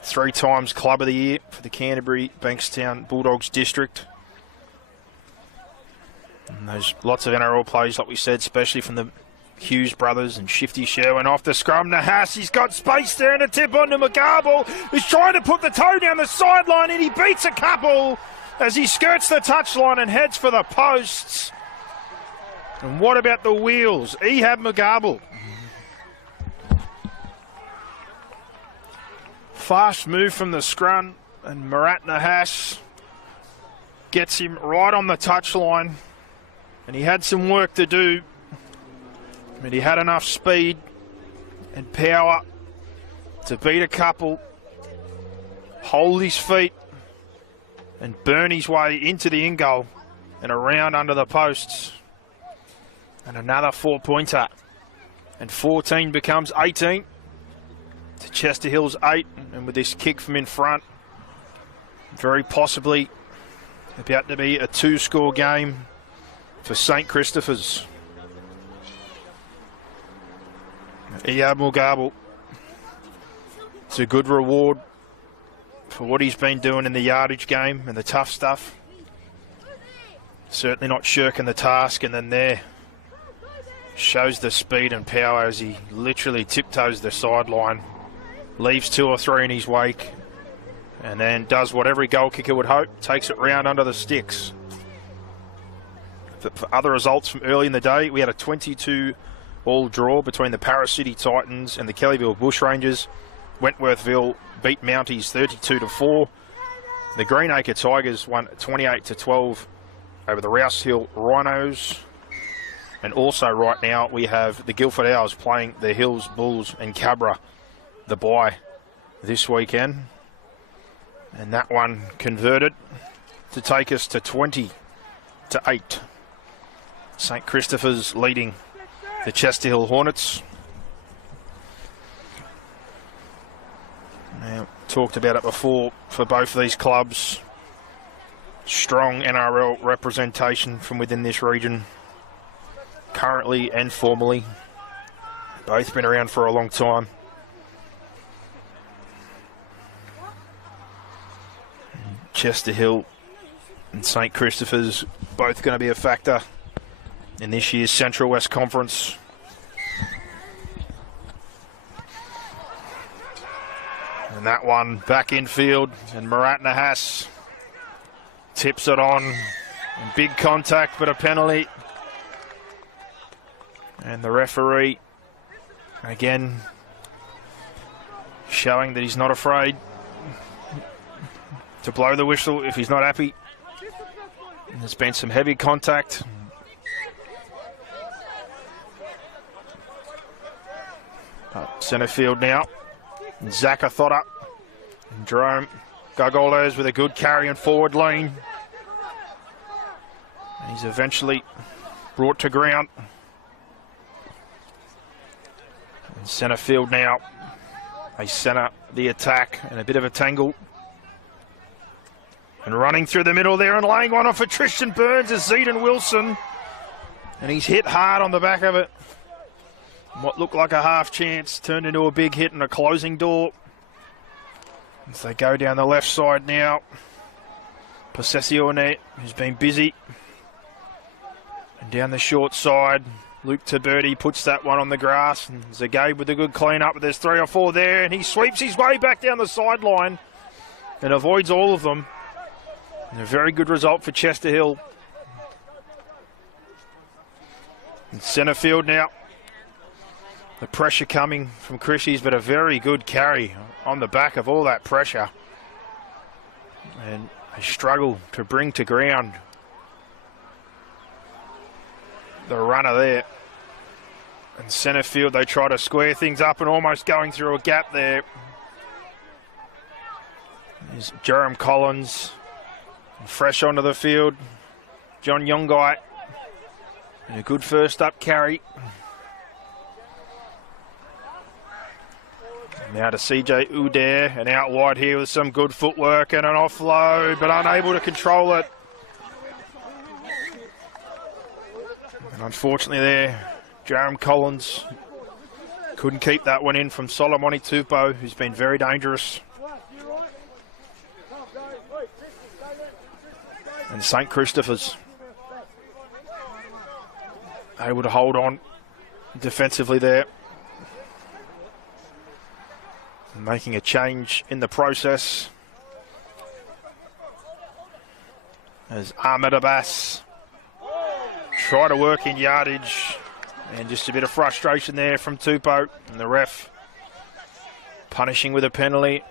3 times Club of the Year for the Canterbury Bankstown Bulldogs District. And there's lots of NRL plays, like we said, especially from the Hughes brothers and Shifty Sherwin off the scrum. Nahas, he's got space there and a tip onto McGarble, who's trying to put the toe down the sideline, and he beats a couple as he skirts the touchline and heads for the posts. And what about the wheels? Ehab McGarble. Fast move from the scrum, and Marat Nahas gets him right on the touchline. And he had some work to do, but he had enough speed and power to beat a couple, hold his feet, and burn his way into the in goal and around under the posts. And another 4-pointer. And 14 becomes 18 to Chester Hill's 8. And with this kick from in front, very possibly about to be a 2-score game for St Christopher's. Ehab McGarble. It's a good reward for what he's been doing in the yardage game and the tough stuff. Certainly not shirking the task, and then there shows the speed and power as he literally tiptoes the sideline, leaves 2 or 3 in his wake, and then does what every goal kicker would hope, takes it round under the sticks. For other results from early in the day, we had a 22-all draw between the Paris City Titans and the Kellyville Bushrangers. Wentworthville beat Mounties 32-4. The Greenacre Tigers won 28-12 over the Rouse Hill Rhinos. And also right now we have the Guildford Owls playing the Hills Bulls and Cabra, the bye this weekend. And that one converted to take us to 20-8. St Christopher's leading the Chester Hill Hornets. Now, talked about it before for both of these clubs. Strong NRL representation from within this region, currently and formerly. Both been around for a long time. Chester Hill and St Christopher's both going to be a factor in this year's Central West Conference. And that one back infield, and Marat Nahas tips it on. And big contact, but a penalty. And the referee, again, showing that he's not afraid to blow the whistle if he's not happy. And there's been some heavy contact. Centre field now. Zaka Thotta. And Jerome Gargoles with a good carry and forward lean. And he's eventually brought to ground. And centre field now. They centre the attack and a bit of a tangle. And running through the middle there and laying one off for Tristan Burns is Zeaden Wilson. And he's hit hard on the back of it. What looked like a half chance turned into a big hit and a closing door. As they go down the left side now. Possessione, who's been busy. And Down the short side, Luke Taberti puts that one on the grass. And Zagabe with a good clean up, but there's 3 or 4 there, and he sweeps his way back down the sideline and avoids all of them. And a very good result for Chester Hill. In centre field now. The pressure coming from Chrissie's, but a very good carry on the back of all that pressure. And they struggle to bring to ground the runner there. In centre field, they try to square things up and almost going through a gap there. There's Jerem Collins, fresh onto the field. John Yongai, and a good first up carry. Now to CJ Udair, and out wide here with some good footwork and an offload, but unable to control it. And unfortunately there, Jerem Collins couldn't keep that one in from Solomoni Tupou, who's been very dangerous. And St. Christopher's able to hold on defensively there. Making a change in the process as Ahmed Abbas try to work in yardage, and just a bit of frustration there from Tupou, and the ref punishing with a penalty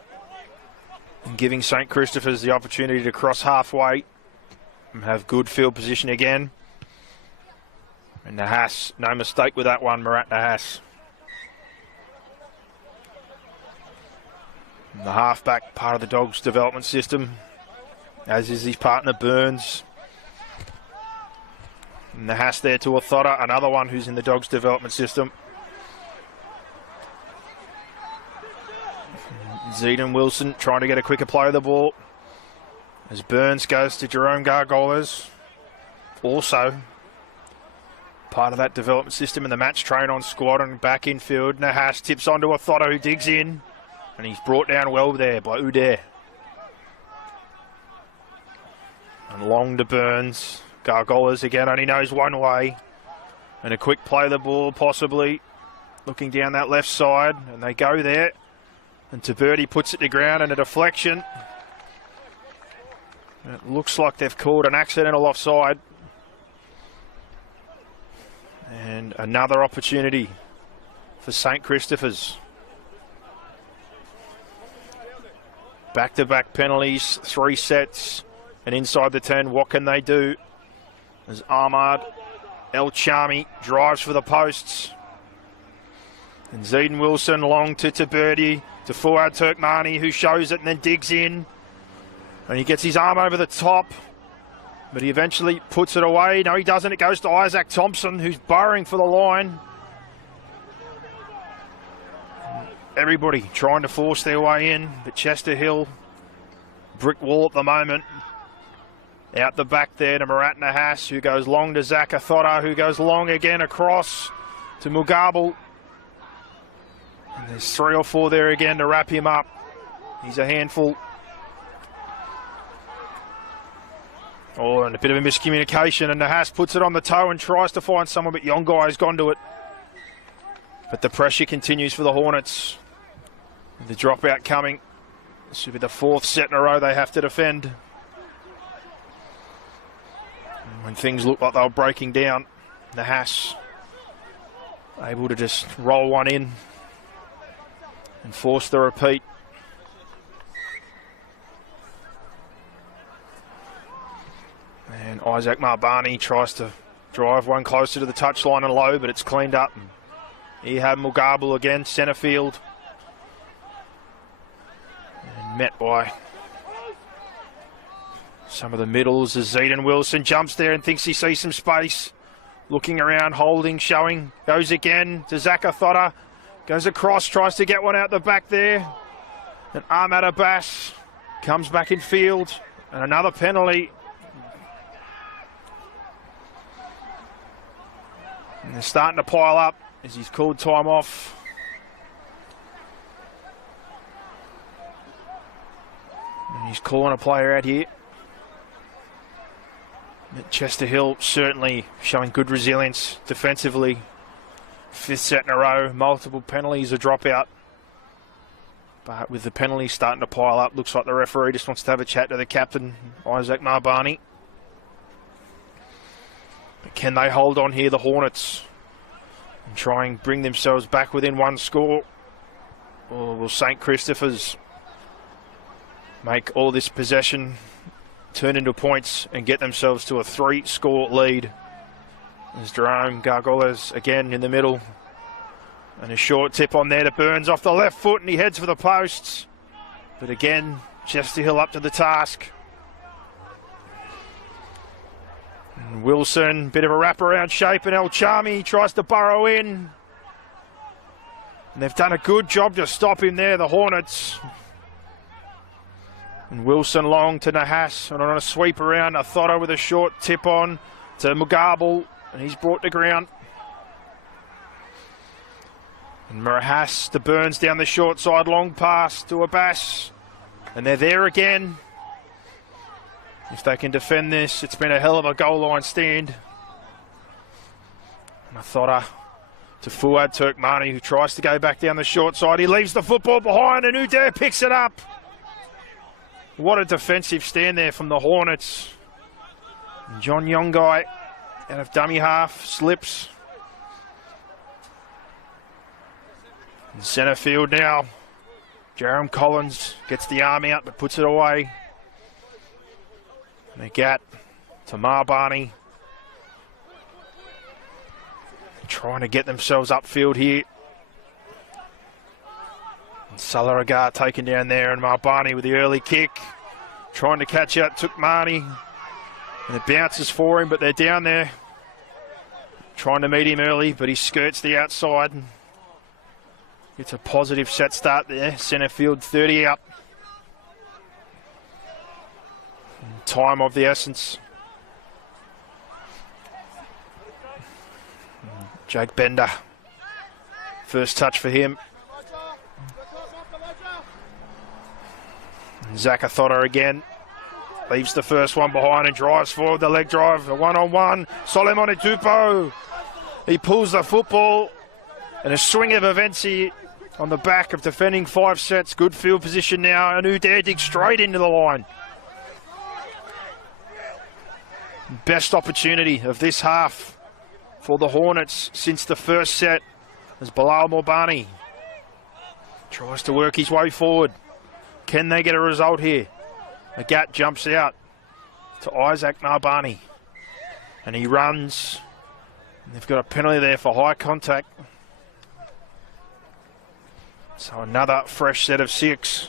and giving St. Christopher's the opportunity to cross halfway and have good field position again. And Nahas, no mistake with that one, Marat Nahas. The halfback, part of the Dogs development system, as is his partner Burns. And Nahas there to Othotta, another one who's in the Dogs development system. Zeden Wilson trying to get a quicker play of the ball as Burns goes to Jerome Gargoles. Also part of that development system in the match train on squad and back infield. Nahas tips onto Othotta, who digs in. And he's brought down well there by Udair. And long to Burns. Gargolas again only knows one way. And a quick play of the ball possibly. Looking down that left side. And they go there. And Taberti puts it to ground and a deflection. It looks like they've called an accidental offside. And another opportunity for St. Christopher's. Back-to-back penalties, 3 sets, and inside the 10, what can they do? As Ahmad El Chami drives for the posts. And Zeden Wilson long to Taberti, to Fuad Turkmani, who shows it and then digs in. And he gets his arm over the top, but he eventually puts it away. No, he doesn't. It goes to Isaac Thompson, who's burrowing for the line. Everybody trying to force their way in, but Chester Hill, brick wall at the moment. Out the back there to Marat Nahas, who goes long to Zach Othotta, who goes long again across to Mugabe. And there's 3 or 4 there again to wrap him up. He's a handful. Oh, and a bit of a miscommunication, and Nahas puts it on the toe and tries to find someone, but Yongai has gone to it. But the pressure continues for the Hornets. The dropout coming. This should be the 4th set in a row they have to defend. When things look like they were breaking down, Nahas able to just roll one in and force the repeat. And Isaac Marbani tries to drive one closer to the touchline and low, but it's cleaned up. Here have Mugabe again, centre field. And met by some of the middles as Zeden Wilson jumps there and thinks he sees some space. Looking around, holding, showing. Goes again to Zach Othotta. Goes across, tries to get one out the back there. And Ahmad Abbas comes back in field. And another penalty. And they're starting to pile up as he's called time off. And he's calling a player out here. Chester Hill certainly showing good resilience defensively. 5th set in a row, multiple penalties, a dropout. But with the penalties starting to pile up, looks like the referee just wants to have a chat to the captain, Isaac Narbani. But can they hold on here, the Hornets, and try and bring themselves back within one score? Or will St Christopher's make all this possession turn into points and get themselves to a 3-score lead? There's Jerome Gargoles again in the middle. And a short tip on there to Burns off the left foot, and he heads for the posts. But again, Chester Hill up to the task. And Wilson, bit of a wraparound shape, and El Chami tries to burrow in. And they've done a good job to stop him there, the Hornets. And Wilson long to Nahas, and on a sweep around, Athotto with a short tip on to Mugabe, and he's brought to ground. And Marahas to Burns down the short side, long pass to Abbas. And they're there again. If they can defend this, it's been a hell of a goal line stand. Mathotta to Fuad Turkmani, who tries to go back down the short side. He leaves the football behind, and Udair picks it up. What a defensive stand there from the Hornets. And John Yongai out of dummy half, slips. In centre field now, Jerome Collins gets the arm out but puts it away. Nagat to Marbani. Trying to get themselves upfield here. And Salaragar taken down there, and Marbani with the early kick. Trying to catch out Tukmani. And it bounces for him, but they're down there. Trying to meet him early, but he skirts the outside. It's a positive set start there. Centre field 30 up. Time of the essence. Jake Bender. First touch for him. Zach Athotto again. Leaves the first one behind and drives forward. The leg drive, a one-on-one. Solomon Itupo. He pulls the football. And a swing of events here on the back of defending 5 sets. Good field position now. And Udair digs straight into the line. Best opportunity of this half for the Hornets since the first set as Bilal Morbani tries to work his way forward. Can they get a result here? Agat jumps out to Isaac Narbani, and he runs. And they've got a penalty there for high contact. So another fresh set of 6.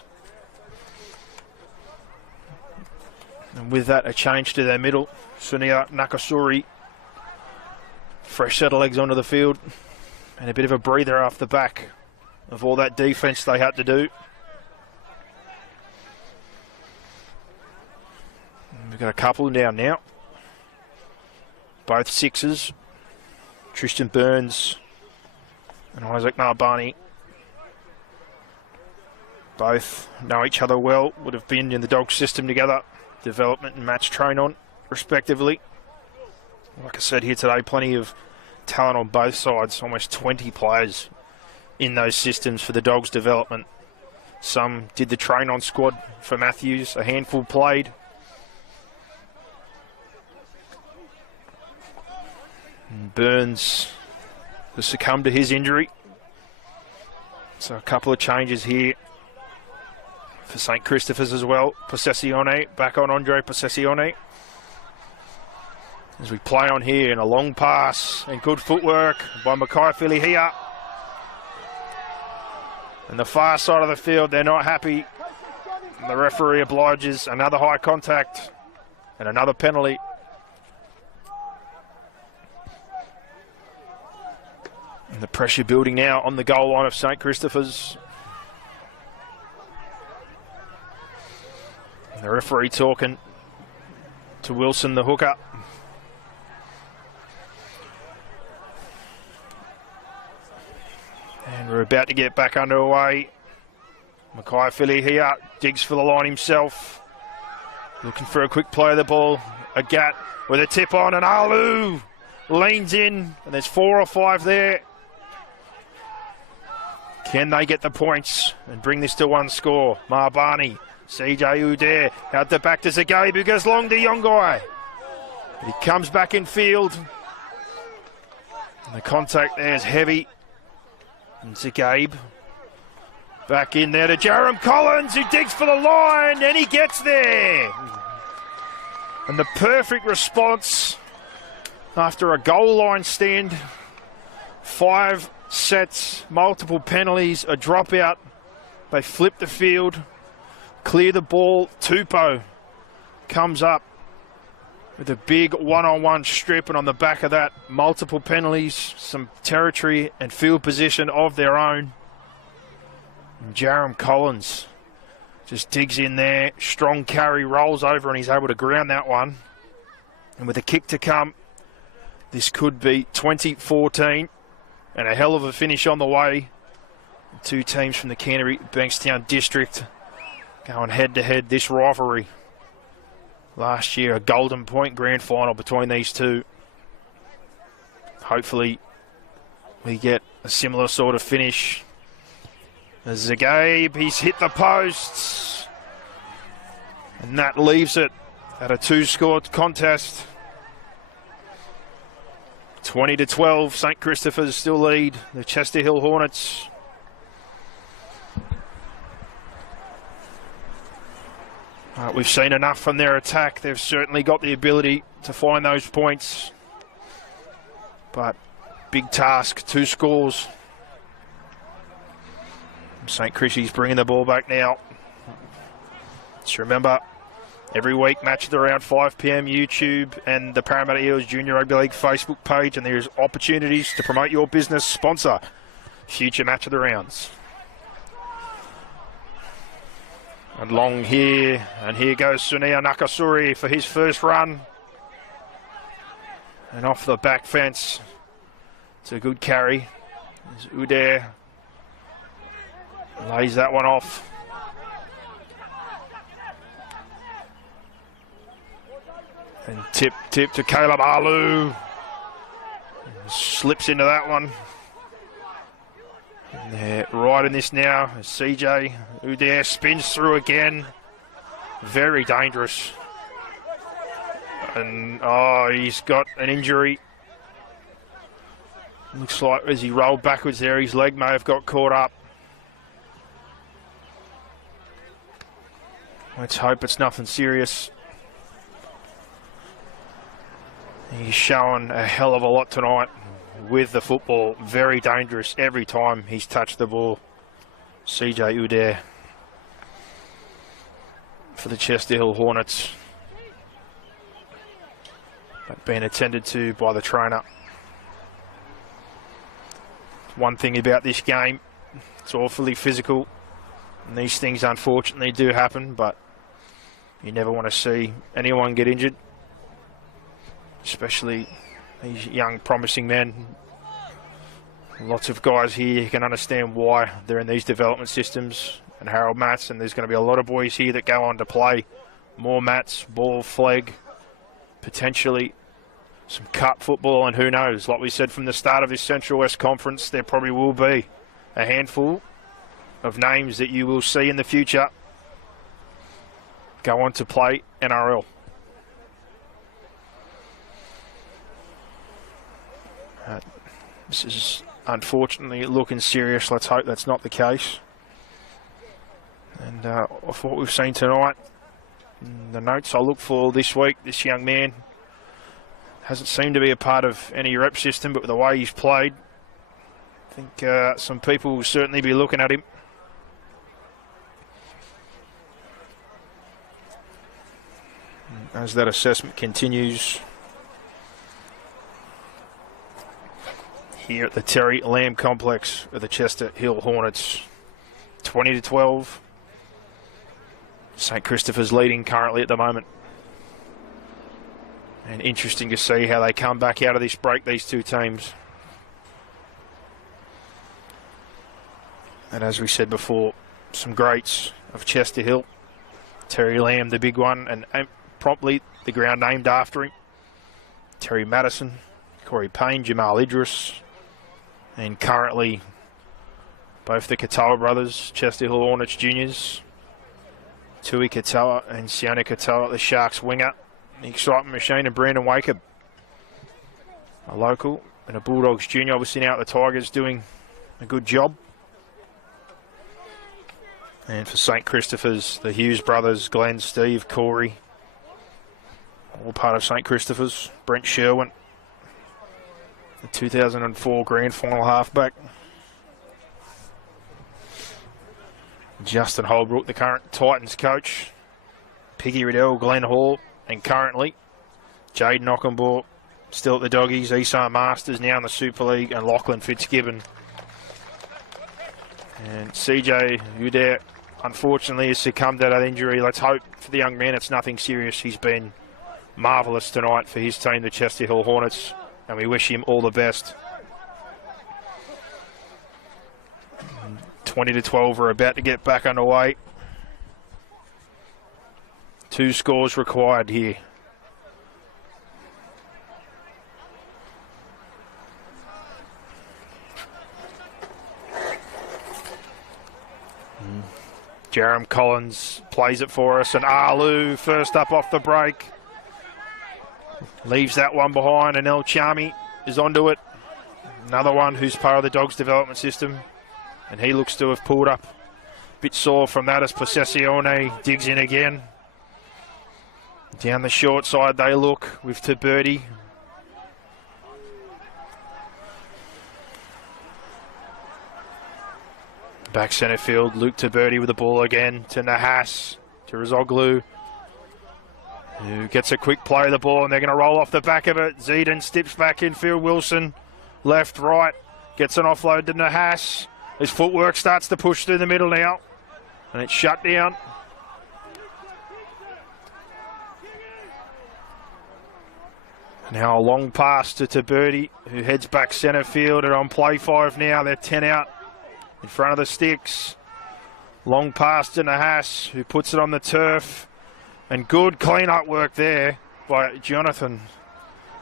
And with that, a change to their middle. Sunia Nakasuri. Fresh set of legs onto the field. And a bit of a breather off the back of all that defence they had to do. And we've got a couple down now. Both 6s. Tristan Burns and Isaac Narbani. Both know each other well, would have been in the dog system together, development and match train on, respectively. Like I said here today, plenty of talent on both sides, almost 20 players in those systems for the Dogs development. Some did the train on squad for Matthews, a handful played. And Burns has succumbed to his injury. So a couple of changes here for St Christopher's as well. Possessione back on Andre Possessione. As we play on here, and a long pass and good footwork by Makai Filihia. And the far side of the field, they're not happy. And the referee obliges another high contact and another penalty. And the pressure building now on the goal line of St Christopher's. And the referee talking to Wilson, the hooker. And we're about to get back underway. Makai Philly here, digs for the line himself. Looking for a quick play of the ball. Agat with a tip on, and Alu leans in, and there's 4 or 5 there. Can they get the points and bring this to 1 score? Marbani, CJ Udair, out the back to Zagabe, who goes long to Yongai. He comes back in field. And the contact there is heavy. And Zagabe back in there to Jerem Collins, who digs for the line, and he gets there. And the perfect response after a goal line stand. 5 sets, multiple penalties, a dropout. They flip the field, clear the ball. Tupou comes up with a big one-on-one strip, and on the back of that, multiple penalties, some territory and field position of their own. And Jerem Collins just digs in there, strong carry, rolls over, and he's able to ground that one. And with a kick to come, this could be 20-14, and a hell of a finish on the way. 2 teams from the Canterbury Bankstown district going head-to-head this rivalry. Last year, a Golden Point grand final between these two. Hopefully, we get a similar sort of finish. As Zagabe, he's hit the posts. And that leaves it at a 2-score contest. 20-12, St. Christopher's still lead the Chester Hill Hornets. We've seen enough from their attack. They've certainly got the ability to find those points. But big task, 2 scores. St. Chrissy's bringing the ball back now. Just remember, every week match at around 5 p.m. YouTube and the Parramatta Eels Junior Rugby League Facebook page, and there's opportunities to promote your business, sponsor future match of the rounds. And long here, and here goes Sunia Nakasuri for his first run. And off the back fence, it's a good carry. There's Udair, lays that one off. And tip to Caleb Alu. Slips into that one. And they're right in this now. CJ Udair spins through again. Very dangerous. And he's got an injury. Looks like as he rolled backwards there, his leg may have got caught up. Let's hope it's nothing serious. He's shown a hell of a lot tonight with the football. Very dangerous every time he's touched the ball. CJ Udair for the Chester Hill Hornets. But being attended to by the trainer. One thing about this game, it's awfully physical. And these things unfortunately do happen, but you never want to see anyone get injured. Especially these young, promising men. Lots of guys here who can understand why they're in these development systems. And Harold Matts, and there's going to be a lot of boys here that go on to play more mats, ball, flag, potentially some cup football, and who knows. Like we said from the start of this Central West Conference, there probably will be a handful of names that you will see in the future go on to play NRL. This is unfortunately looking serious. Let's hope that's not the case. And of what we've seen tonight, the notes I look for this week, this young man hasn't seemed to be a part of any rep system, but with the way he's played, I think some people will certainly be looking at him. As that assessment continues here at the Terry Lamb Complex of the Chester Hill Hornets. 20-12. St. Christopher's leading currently at the moment. And interesting to see how they come back out of this break, these two teams. And as we said before, some greats of Chester Hill. Terry Lamb, the big one, and promptly the ground named after him. Terry Madison, Corey Payne, Jamal Idris, and currently both the Katoa brothers, Chester Hill Hornets juniors, Tui Katoa and Sione Katoa, the Sharks winger, the excitement machine, and Brandon Waker, a local, and a Bulldogs junior, obviously now at the Tigers doing a good job. And for St. Christopher's, the Hughes brothers, Glenn, Steve, Corey, all part of St. Christopher's. Brent Sherwin, the 2004 grand final halfback. Justin Holbrook, the current Titans coach. Piggy Riddell, Glenn Hall, and currently Jade Knockenbaugh, still at the Doggies. Esau Masters now in the Super League, and Lachlan Fitzgibbon. And CJ Udair, unfortunately, has succumbed to that injury. Let's hope for the young man it's nothing serious. He's been marvellous tonight for his team, the Chester Hill Hornets, and we wish him all the best. 20-12 are about to get back underway. 2 scores required here. Jerem Collins plays it for us, and Alu first up off the break. Leaves that one behind, and El Chami is onto it. Another one who's part of the Dogs development system, and he looks to have pulled up a bit sore from that as Possessione digs in again. Down the short side they look with Taberti. Back centre field, Luke Taberti with the ball again to Nahas, to Rizoglu, who gets a quick play of the ball, and they're going to roll off the back of it. Zedin steps back infield, Wilson, left, right, gets an offload to Nahas. His footwork starts to push through the middle now, and it's shut down. Now a long pass to Taberti, who heads back centre field, and on play 5 now, they're 10 out in front of the sticks. Long pass to Nahas, who puts it on the turf. And good clean-up work there by Jonathan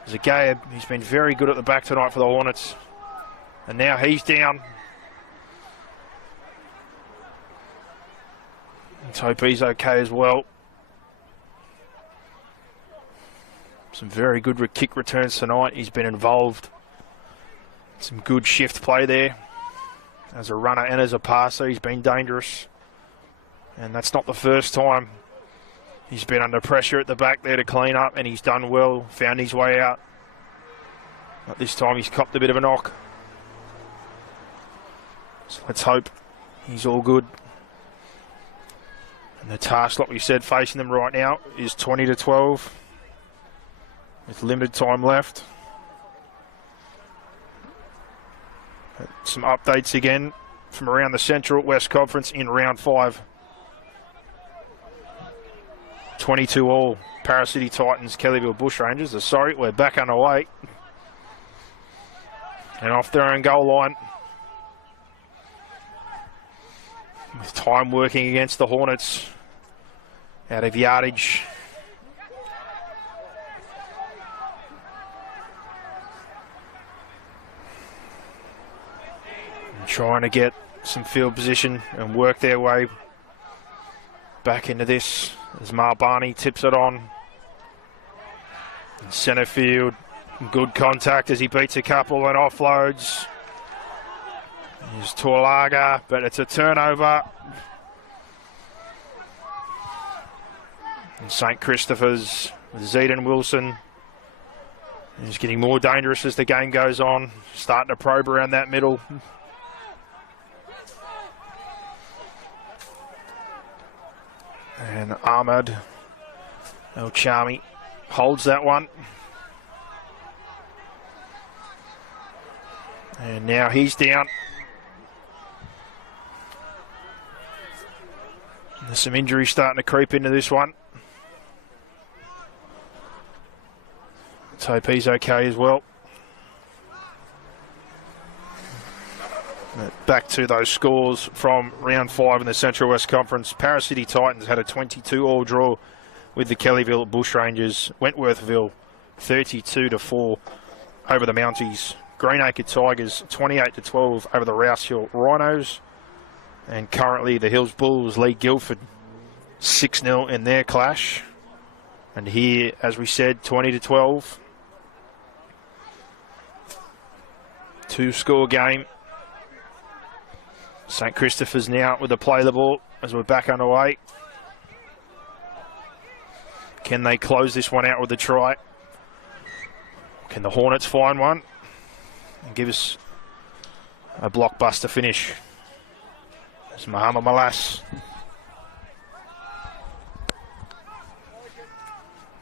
Zagayev. He's been very good at the back tonight for the Hornets. And now he's down. Let's hope he's okay as well. Some very good kick returns tonight. He's been involved. Some good shift play there. As a runner and as a passer, he's been dangerous. And that's not the first time he's been under pressure at the back there to clean up, and he's done well, found his way out. But this time he's copped a bit of a knock. So let's hope he's all good. And the task, like we said, facing them right now is 20-12 with limited time left. Some updates again from around the Central West Conference in round 5. 22 all, Paracity Titans, Kellyville Bushrangers. Sorry, we're back underway. And off their own goal line. With time working against the Hornets. Out of yardage. And trying to get some field position and work their way back into this. As Marbani tips it on. In centre field. Good contact as he beats a couple and offloads. Here's Torlaga, but it's a turnover. And St. Christopher's with Zedin Wilson. He's getting more dangerous as the game goes on. Starting to probe around that middle. And Ahmad El Chami holds that one. And now he's down. There's some injuries starting to creep into this one. Let's hope he's okay as well. Back to those scores from round 5 in the Central West Conference. Paracity Titans had a 22-all draw with the Kellyville Bushrangers. Wentworthville 32-4 over the Mounties. Greenacre Tigers 28-12 over the Rouse Hill Rhinos. And currently the Hills Bulls lead Guildford 6-0 in their clash. And here, as we said, 20-12. 2-score game. St Christopher's now with the play the ball as we're back underway. Can they close this one out with a try? Can the Hornets find one and give us a blockbuster finish? It's Muhammad Malas.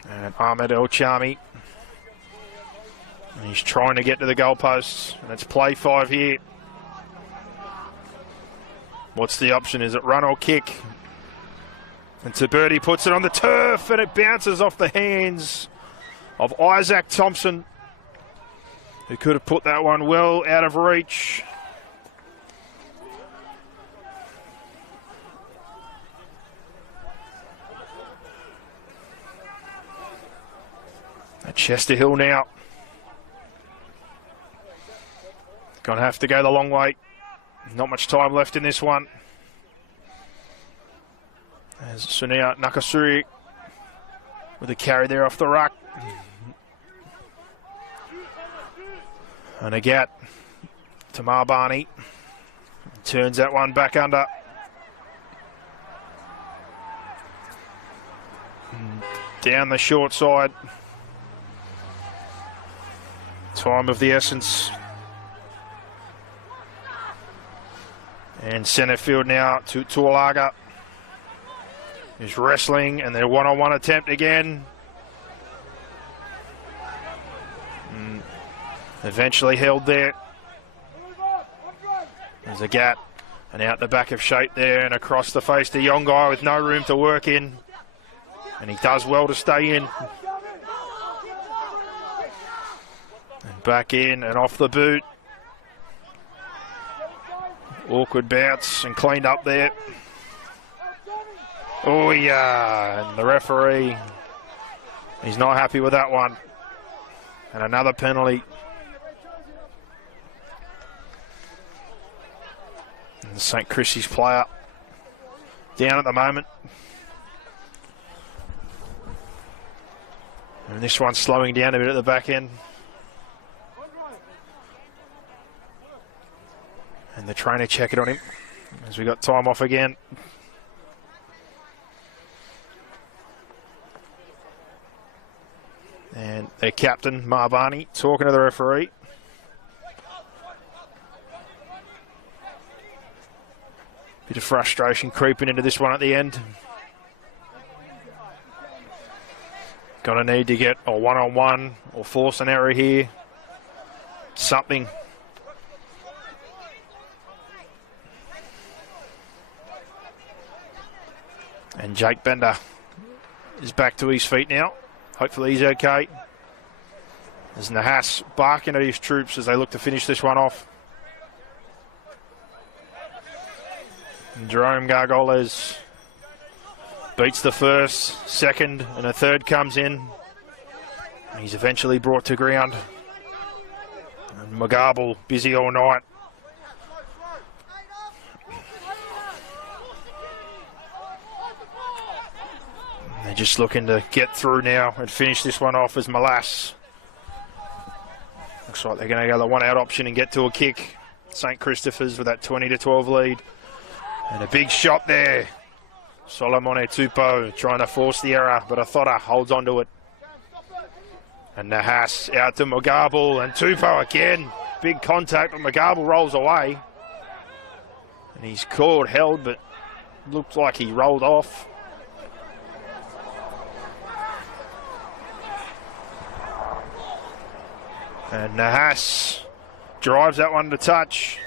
And Ahmed El Chami. And he's trying to get to the goalposts. And it's play 5 here. What's the option? Is it run or kick? And Taberti puts it on the turf and it bounces off the hands of Isaac Thompson, who could have put that one well out of reach. At Chester Hill now. Gonna have to go the long way. Not much time left in this one. As Sunia Nakasuri with a carry there off the ruck. And a gap to Marbani. Turns that one back under. Down the short side. Time of the essence. And centre field now to Tuolaga. He's wrestling and their one-on-one attempt again. Eventually held there. There's a gap. And out the back of shape there and across the face to Yongai with no room to work in. And he does well to stay in. And back in and off the boot. Awkward bounce and cleaned up there. Oh yeah, and the referee, he's not happy with that one. And another penalty. And St Chrissy's player down at the moment. And this one's slowing down a bit at the back end. And the trainer checking on him as we got time off again. And their captain, Marbani, talking to the referee. Bit of frustration creeping into this one at the end. Gonna need to get a one-on-one or force an error here. Something. And Jake Bender is back to his feet now. Hopefully he's okay. There's Nahas barking at his troops as they look to finish this one off. And Jerome Gargoles beats the first, second, and a third comes in. And he's eventually brought to ground. And McGarble busy all night. They're just looking to get through now and finish this one off as Malas. Looks like they're going to go the one-out option and get to a kick. St Christopher's with that 20-12 lead. And a big shot there. Solomone Tupou trying to force the error, but Athotta holds on to it. And Nahas out to McGarble and Tupou again. Big contact, but McGarble rolls away. And he's caught, held, but looked like he rolled off. And Nahas drives that one to touch.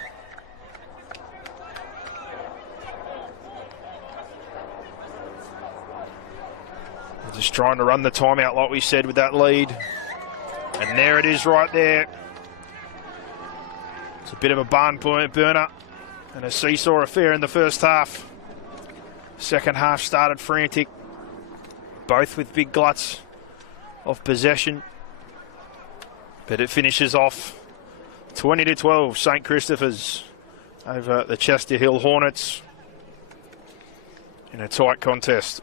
Just trying to run the timeout like we said with that lead. And there it is right there. It's a bit of a barn burner and a seesaw affair in the first half. Second half started frantic. Both with big gluts of possession. But it finishes off 20-12, St Christopher's over the Chester Hill Hornets in a tight contest.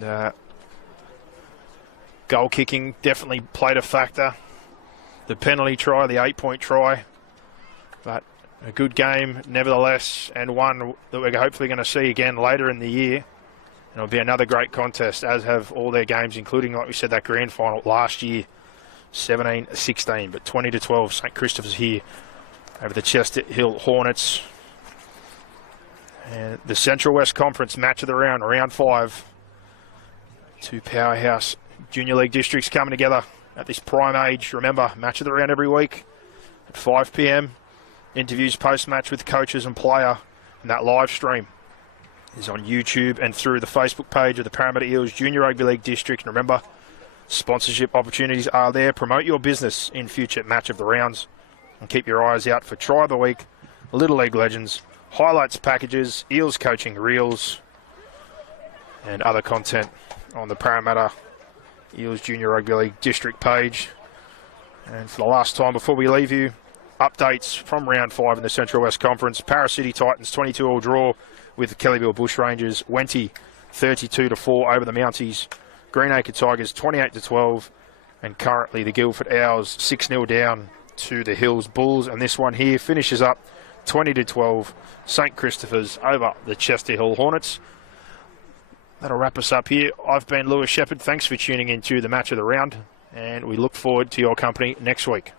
And goal kicking definitely played a factor. The penalty try, the 8-point try, but a good game nevertheless, and one that we're hopefully going to see again later in the year. And it'll be another great contest, as have all their games, including, like we said, that grand final last year, 17-16, but 20-12, St Christopher's here over the Chester Hill Hornets. And the Central West Conference match of the round, round 5. Two powerhouse junior league districts coming together at this prime age. Remember, match of the round every week at 5 p.m. Interviews post-match with coaches and player. And that live stream is on YouTube and through the Facebook page of the Parramatta Eels Junior Rugby League District. And remember, sponsorship opportunities are there. Promote your business in future match of the rounds. And keep your eyes out for Try of the Week, Little League Legends, highlights packages, Eels coaching reels, and other content on the Parramatta Eels Junior Rugby League District page. And for the last time before we leave you, updates from round 5 in the Central West Conference. Para City Titans 22-all draw with the Kellyville Bushrangers. Wenty 32-4 over the Mounties. Greenacre Tigers 28-12. And currently the Guildford Owls 6-0 down to the Hills Bulls. And this one here finishes up 20-12. St Christopher's over the Chester Hill Hornets. That'll wrap us up here. I've been Lewis Shepherd. Thanks for tuning in to the match of the round, and we look forward to your company next week.